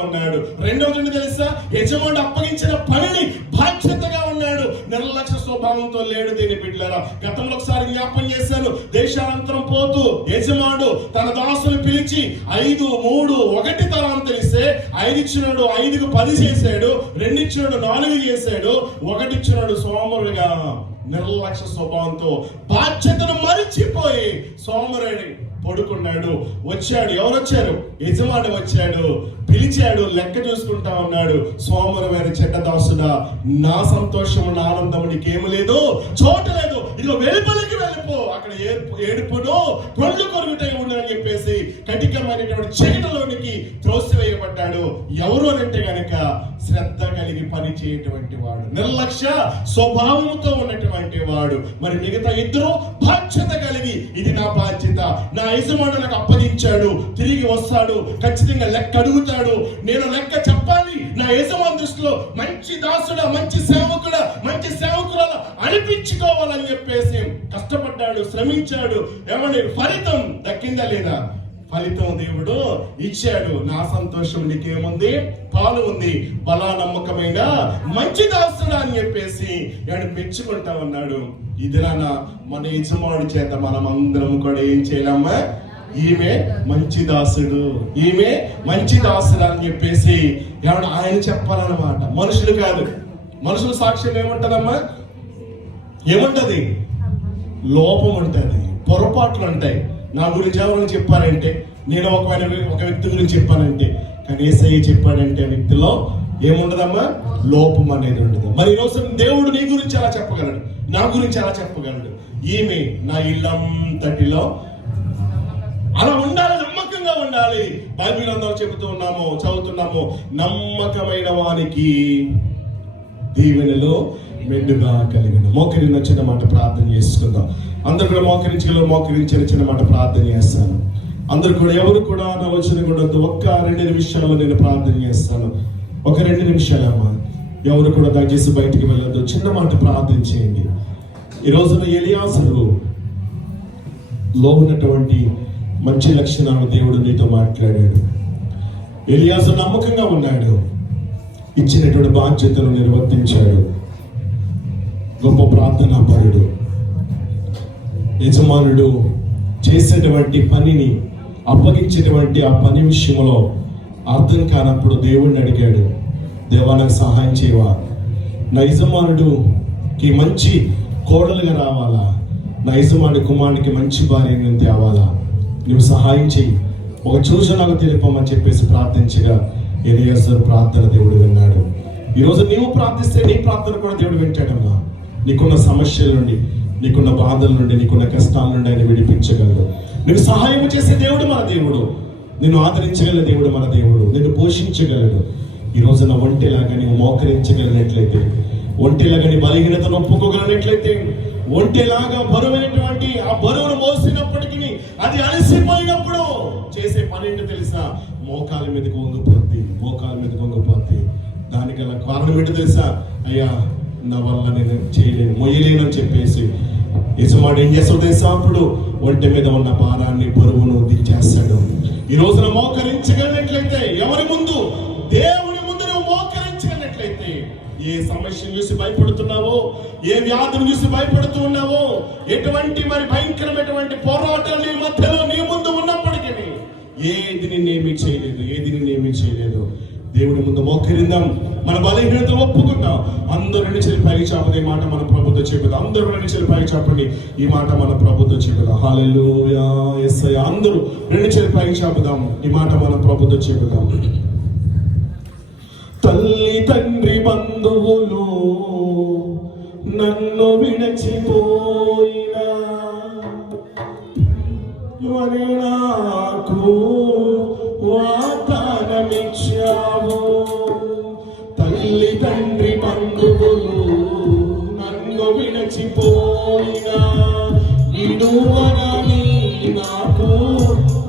ఉన్నాడు. రెండవది తెలుసా? యజమాని అప్పగించిన పనిని బాధ్యతగా ఉన్నాడు. నిర్లక్ష్య స్వభావంతో లేడు. దీని బిడ్డలారా, గతంలో ఒకసారి జ్ఞాపం చేశాను. దేశాంతరం పోతూ యజమానుడు తన దాసుని పిలిచి 5, 3, 1 తలాంతులు ఇస్తే 5 ఇచ్చినాడు, 5కు 10 చేశాడు, 2 ఇచ్చినాడు, 4 చేశాడు, 1 ఇచ్చినాడు. సోమరుడుగా నిర్లక్ష్య స్వభావంతో బాధ్యతను మరిచిపోయి సోమరుడి పడుకున్నాడు. వచ్చాడు. ఎవరు వచ్చారు? యజమాని వచ్చాడు, పిలిచాడు, లెక్క చూసుకుంటా ఉన్నాడు. సోమరమైన చెడ్డ దాసుడా, నా సంతోషము నా ఆనందము నీకేమి లేదు, చోటు లేదు, ఇదిగో వెలుపలికి వెళ్ళిపో, అక్కడ ఏడుపును కొళ్ళు కొరుగుటై ఉండని చెప్పేసి కఠినమైనటువంటి చీకటిలోనికి త్రోసివేయబడ్డాడు. ఎవరు అంటే గనక శ్రద్ధ కలిగి పని చేయటువంటి వాడు, నిర్లక్ష్య స్వభావంతో ఉన్నటువంటి వాడు. మరి మిగతా ఇద్దరు బాధ్యత కలిగి, ఇది నా బాధ్యత, నా యజమానుడు నాకు అప్పగించాడు, తిరిగి వస్తాడు, ఖచ్చితంగా లెక్క అడుగుతాడు, నేను లెక్క చెప్పాలి, నా యజమాని దృష్టిలో మంచి దాసుడా, మంచి సేవకుడా, మంచి సేవకురాలు అనిపించుకోవాలని చెప్పేసి కష్టపడ్డాడు, శ్రమించాడు. ఏమని ఫలితం దక్కిందా లేదా? ఫలితం దేవుడు ఇచ్చాడు. నా సంతోషం నీకేముంది? పాలు ఉంది, బలా నమ్మకమైన మంచి దాసుడా అని చెప్పేసి ఎవడు మెచ్చుకుంటా ఉన్నాడు. ఇదిలానా మన యజమానుడి చేత మనం అందరం కూడా ఏం చేయాలమ్మా? ఈమె మంచి దాసుడు, ఈమె మంచి దాసుడు అని చెప్పేసి ఎవడు ఆయన చెప్పాలన్నమాట. మనుషులు కాదు. మనుషుల సాక్ష్యం ఏముంటదమ్మా? ఏముంటది? లోపం ఉంటది, పొరపాట్లు ఉంటాయి. నా గురించి ఎవరైనా చెప్పారంటే, నేను ఒక వ్యక్తి గురించి చెప్పానంటే, కానీ యేసయ్య చెప్పాడంటే ఆ వ్యక్తిలో ఏముండదమ్మా? లోపం అనేది ఉండదు. మరి ఈరోజు దేవుడు నీ గురించి ఎలా చెప్పగలడు? నా గురించి ఎలా చెప్పగలడు? ఈమె నా ఇల్లంతటిలో అలా ఉండాలి, నమ్మకంగా ఉండాలి. బైబిల్ అందరూ చదువుతున్నాము, నమ్మకమైన వానికి దీవెనలు మెండుగా కలిగిన. మోకరిన చిన్న మాట ప్రార్థన చేసుకుందాం. అందరు కూడా మోకరించిన చిన్న మాట ప్రార్థన చేస్తాను. అందరు కూడా ఎవరు కూడా నా వచ్చిన కూడా ఒక్క 2 నిమిషాలు నేను ప్రార్థన చేస్తాను. ఒక 2 నిమిషాలమ్మా. ఎవరు కూడా దయచేసి బయటికి వెళ్ళొద్దు, చిన్న మాట ప్రార్థన చేయండి. ఈ రోజున ఎలియాజరు లో ఉన్నటువంటి మంచి లక్షణాలు దేవుడు నీతో మాట్లాడాడు. ఎలియాజరు నమ్మకంగా ఉన్నాడు, ఇచ్చినటువంటి బాధ్యతను నిర్వర్తించాడు, గొప్ప ప్రార్థనా పరుడు. యజమానుడు చేసేటువంటి పనిని, అప్పగించేటువంటి ఆ పని విషయంలో అర్థం కానప్పుడు దేవుడిని అడిగాడు, దేవా నాకు సహాయం చేయవా? నా యజమానుడికి మంచి కోడలుగా రావాలా, నా యజమాని కుమారుడికి మంచి భార్యను తేవాలా, నువ్వు సహాయం చెయ్యి, ఒక చూసి నాకు తెలుపమని చెప్పేసి ప్రార్థించగా ఎలియాజరు ప్రార్థన దేవుడు విన్నాడు. ఈరోజు నీవు ప్రార్థిస్తే నీ ప్రార్థన కూడా దేవుడు వింటాడమ్మా. నీకున్న సమస్యల నుండి, నీకున్న బాధల నుండి, నీకున్న కష్టాల నుండి ఆయన విడిపించగలడు. నీకు సహాయం చేసే దేవుడు మన దేవుడు, నిన్ను ఆదరించగల దేవుడు మన దేవుడు, నిన్ను పోషించగలడు. ఈ రోజున ఒంటెలాగా నీవు మోకరించగలిగినట్లయితే, ఒంటెలాగా నీ బలహీనతను ఒప్పుకోగలిగినట్లయితే, ఒంటెలాగా బరువైనటువంటి ఆ బరువును మోసినప్పటికీ అది అలసిపోయినప్పుడు చేసే పని ఏంటో తెలుసా? మోకాల మీదకి వంగిపోద్ది, మోకాల మీదకి వంగిపోద్ది. దానికి గల కారణం ఏంటో తెలుసా? అయ్యా నా వల్ల నేను చేయలేను, మొయ్యలేను అని చెప్పేసి యజమానుడు ఏం చేస్తాడు తెలుసా? అప్పుడు ఒంటె మీద ఉన్న భారాన్ని, బరువును దించేస్తాడు. ఈ రోజున మోకరించగలిగినట్లయితే, ఎవరి ముందు? దేవుని ముందు నువ్వు మోకరించగలిగినట్లయితే, ఏ సమస్యను చూసి భయపడుతున్నావో, ఏ వ్యాధిని చూసి భయపడుతూ ఉన్నావో, ఎటువంటి మరి భయంకరమైనటువంటి పోరాటాలు నీ మధ్యలో నీ ముందు ఉన్నప్పటికీ ఏది నిన్నేమీ చేయలేదు. దేవుని ముందు మోకరిందాం, మన బలహీనతను ఒప్పుకుందాం. అందరూ 2 చేతులు పైకి చాపండి, ఈ మాట మన ప్రభుతో చెబుదాం. అందరూ 2 చేతులు పైకి చాపండి, ఈ మాట మన ప్రభుతో చెబుదాం. హల్లెలూయా, యేసయ్యా. అందరూ 2 చేతులు పైకి చాపుదాం, ఈ మాట మన ప్రభుతో చెబుదాం. తల్లి తండ్రి బంధువులు నన్ను విడచిపోయినా, నాకు వాగ్దానమిచ్చావు. తల్లి తండ్రి బంధువులు నన్ను విడచిపోయినా, విడువనని నాకు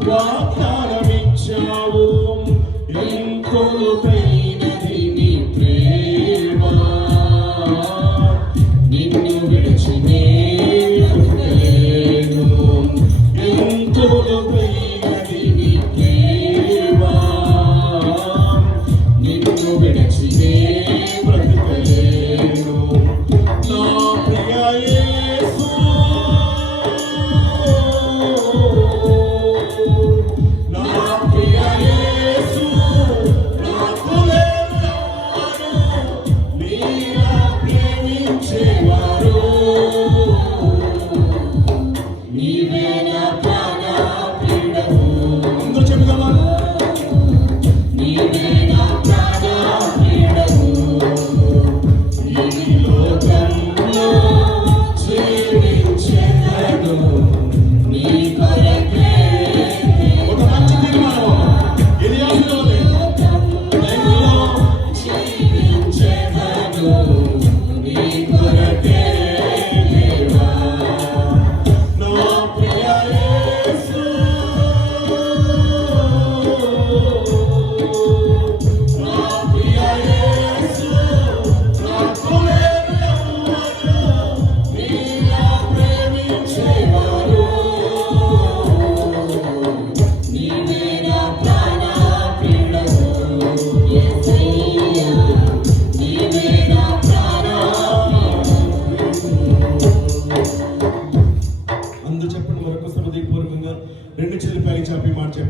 వాగ్దానమిచ్చావు. ఎంతో ప్రేమది నీ ప్రేమ, నిన్ను విడిచి నేను ఎంతో ప్రేమది నీ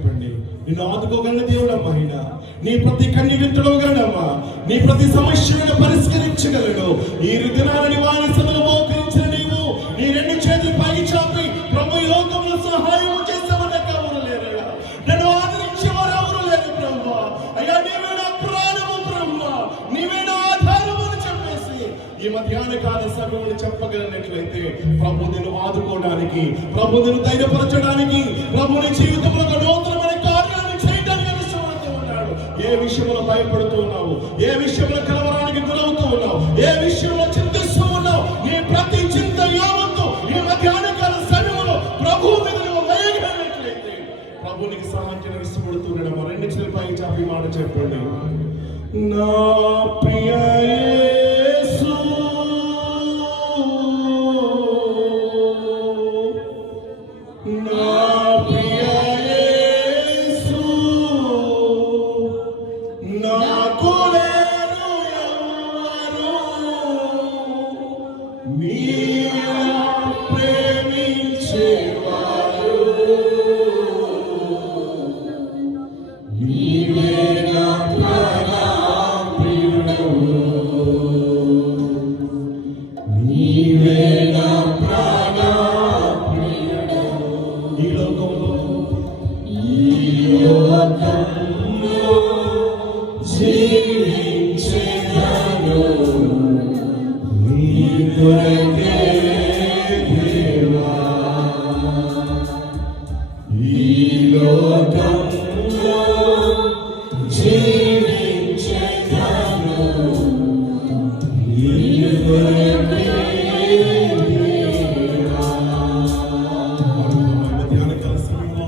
చెప్పండి. నిన్ను ఆదుకోగల దేవుడమ్మా ఆయన. నీ ప్రతి కన్నీటిని తుడవగలడమ్మా. నీ ప్రతి సమస్యలను పరిష్కరించగలడు. ఈ దినాన్ని నివారణ సభలో మోకరించిన నీవు నీ రెండు చేతులు పైకి చాపి ప్రభు ఈ లోకంలో సహాయం చేస్తామని ఎవరు లేరయ్యా. నన్ను ఆదరించేవారు ఎవరు లేరు ప్రభు. అయ్యా నీవే నా ప్రాణము ప్రభు, నీవే నా ఆధారము అని చెప్పేసి ఈ మధ్యాహ్న కాల సమయంలో చెప్పగలిగినట్లయితే ప్రభు నిన్ను ఆదుకోవడానికి, ప్రభు నిన్ను ధైర్యపరచడానికి, ప్రభు నీ జీవితంలో ఒక నూతనమైన కార్యాన్ని చేయడానికి ఇష్టపడుతూ ఉన్నాడు. ఏ విషయంలో భయపడుతూ ఉన్నావు, ఏ విషయంలో కలవరానికి గురవుతూ ఉన్నావు, ఏ విషయంలో చింతిస్తూ ఉన్నావు, నీ ప్రతి చింత యావత్తు ఈ మధ్యాహ్న కాల సమయంలో ప్రభు మీద నువ్వు వేయగలిగినట్లయితే ప్రభు నీకు సహాయం చేయడానికి ఇష్టపడుతున్నాడు. రెండు చేతుల పైకి చాపి మాట చెప్పండి. నా ప్రియ యేసు, నా ప్రియ యేసు, నాకు లేరు ఎవరు, నీవు ప్రేమించేవారు, నీవే నా ప్రాణప్రియుడవు, నీవే నా ప్రాణప్రియుడవు. ఈ లోకంలో జీవించెదను నీ కొరకే దేవా. ఈ లోకంలో జీవించెదను నీ కొరకే దేవా. మధ్యాహ్న కాల సమయంలో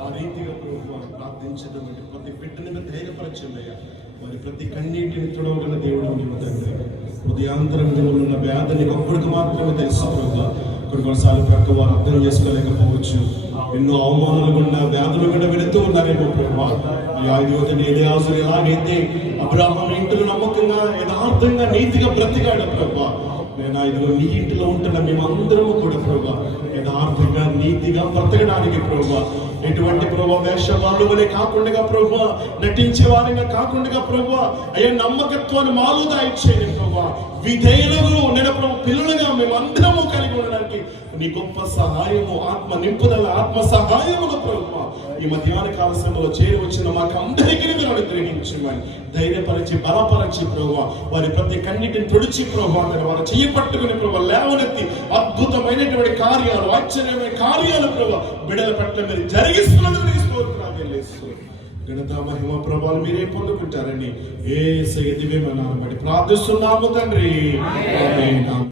ఆ రీతిగా ప్రభువా ప్రార్థించేటువంటి ప్రతి బిడ్డని ధైర్యపరచండియా. మరి ప్రతి కన్నీటిని తుడవగల దేవుడు నీవు తండ్రి. హృదయాంతరంలో ఉన్న వ్యాధిని ఒక్కడికి మాత్రమే తెలుసు ప్రభువా. కొన్నిసార్లు ప్రక్క వారు అర్థం చేసుకోలేకపోవచ్చు. ఎన్నో అవమానాలు గుండా, వ్యాధులు కూడా వెళుతూ ఉన్నారేమో ప్రభువా. ఈ 5 ఎలియాజరు ఎలాగైతే అబ్రాహాము ఇంటిలో నమ్మకంగా, యథార్థంగా, నీతిగా బ్రతికాడు ప్రభువా. నేను ఇదిగో నీ ఇంటిలో ఉంటున్న మేమందరము కూడా ప్రభువా యథార్థంగా, నీతిగా బ్రతకడానికి ప్రభువా, ఎటువంటి ప్రభువా వేషవాళ్ళు వలె కాకుండా ప్రభువా, నటించే వారిగా కాకుండా ప్రభువా, అయ్యా నమ్మకత్వాన్ని మాలో దాయిచ్చేయండి ప్రభువా. విధేయులు నేను ప్రభు పిల్లలుగా మేమందరము కలిగి ఉండడానికి నీ గొప్ప సహాయము, ఆత్మ నింపుదల, ఆత్మ సహాయములు ప్రభువా ఈ మధ్యాహ్న కాల సమయంలో చేరి వచ్చిన మాకు అందరికీ మీరు అనుగ్రహించమని ధైర్యపరిచి, బలపరిచి ప్రభువా వారి ప్రతి కన్నిటిని తుడిచి ప్రభువా వారు చెయ్యి పట్టుకుని ప్రభువా లేవనెత్తి అద్భుతమైనటువంటి కార్యాలు, ఆశ్చర్యమైన కార్యాలు ప్రభువా బిడ్డల పట్ల మీరు జరిగిస్తున్నందుకు నీకు స్తోత్రాలు చెల్లిస్తూ ఘనత మహిమ ప్రభావాలు మీరే పొందుకుంటారని యేసయ్య దివ్యమైన నామమున ప్రార్థిస్తున్నాము తండ్రి. ఆమేన్.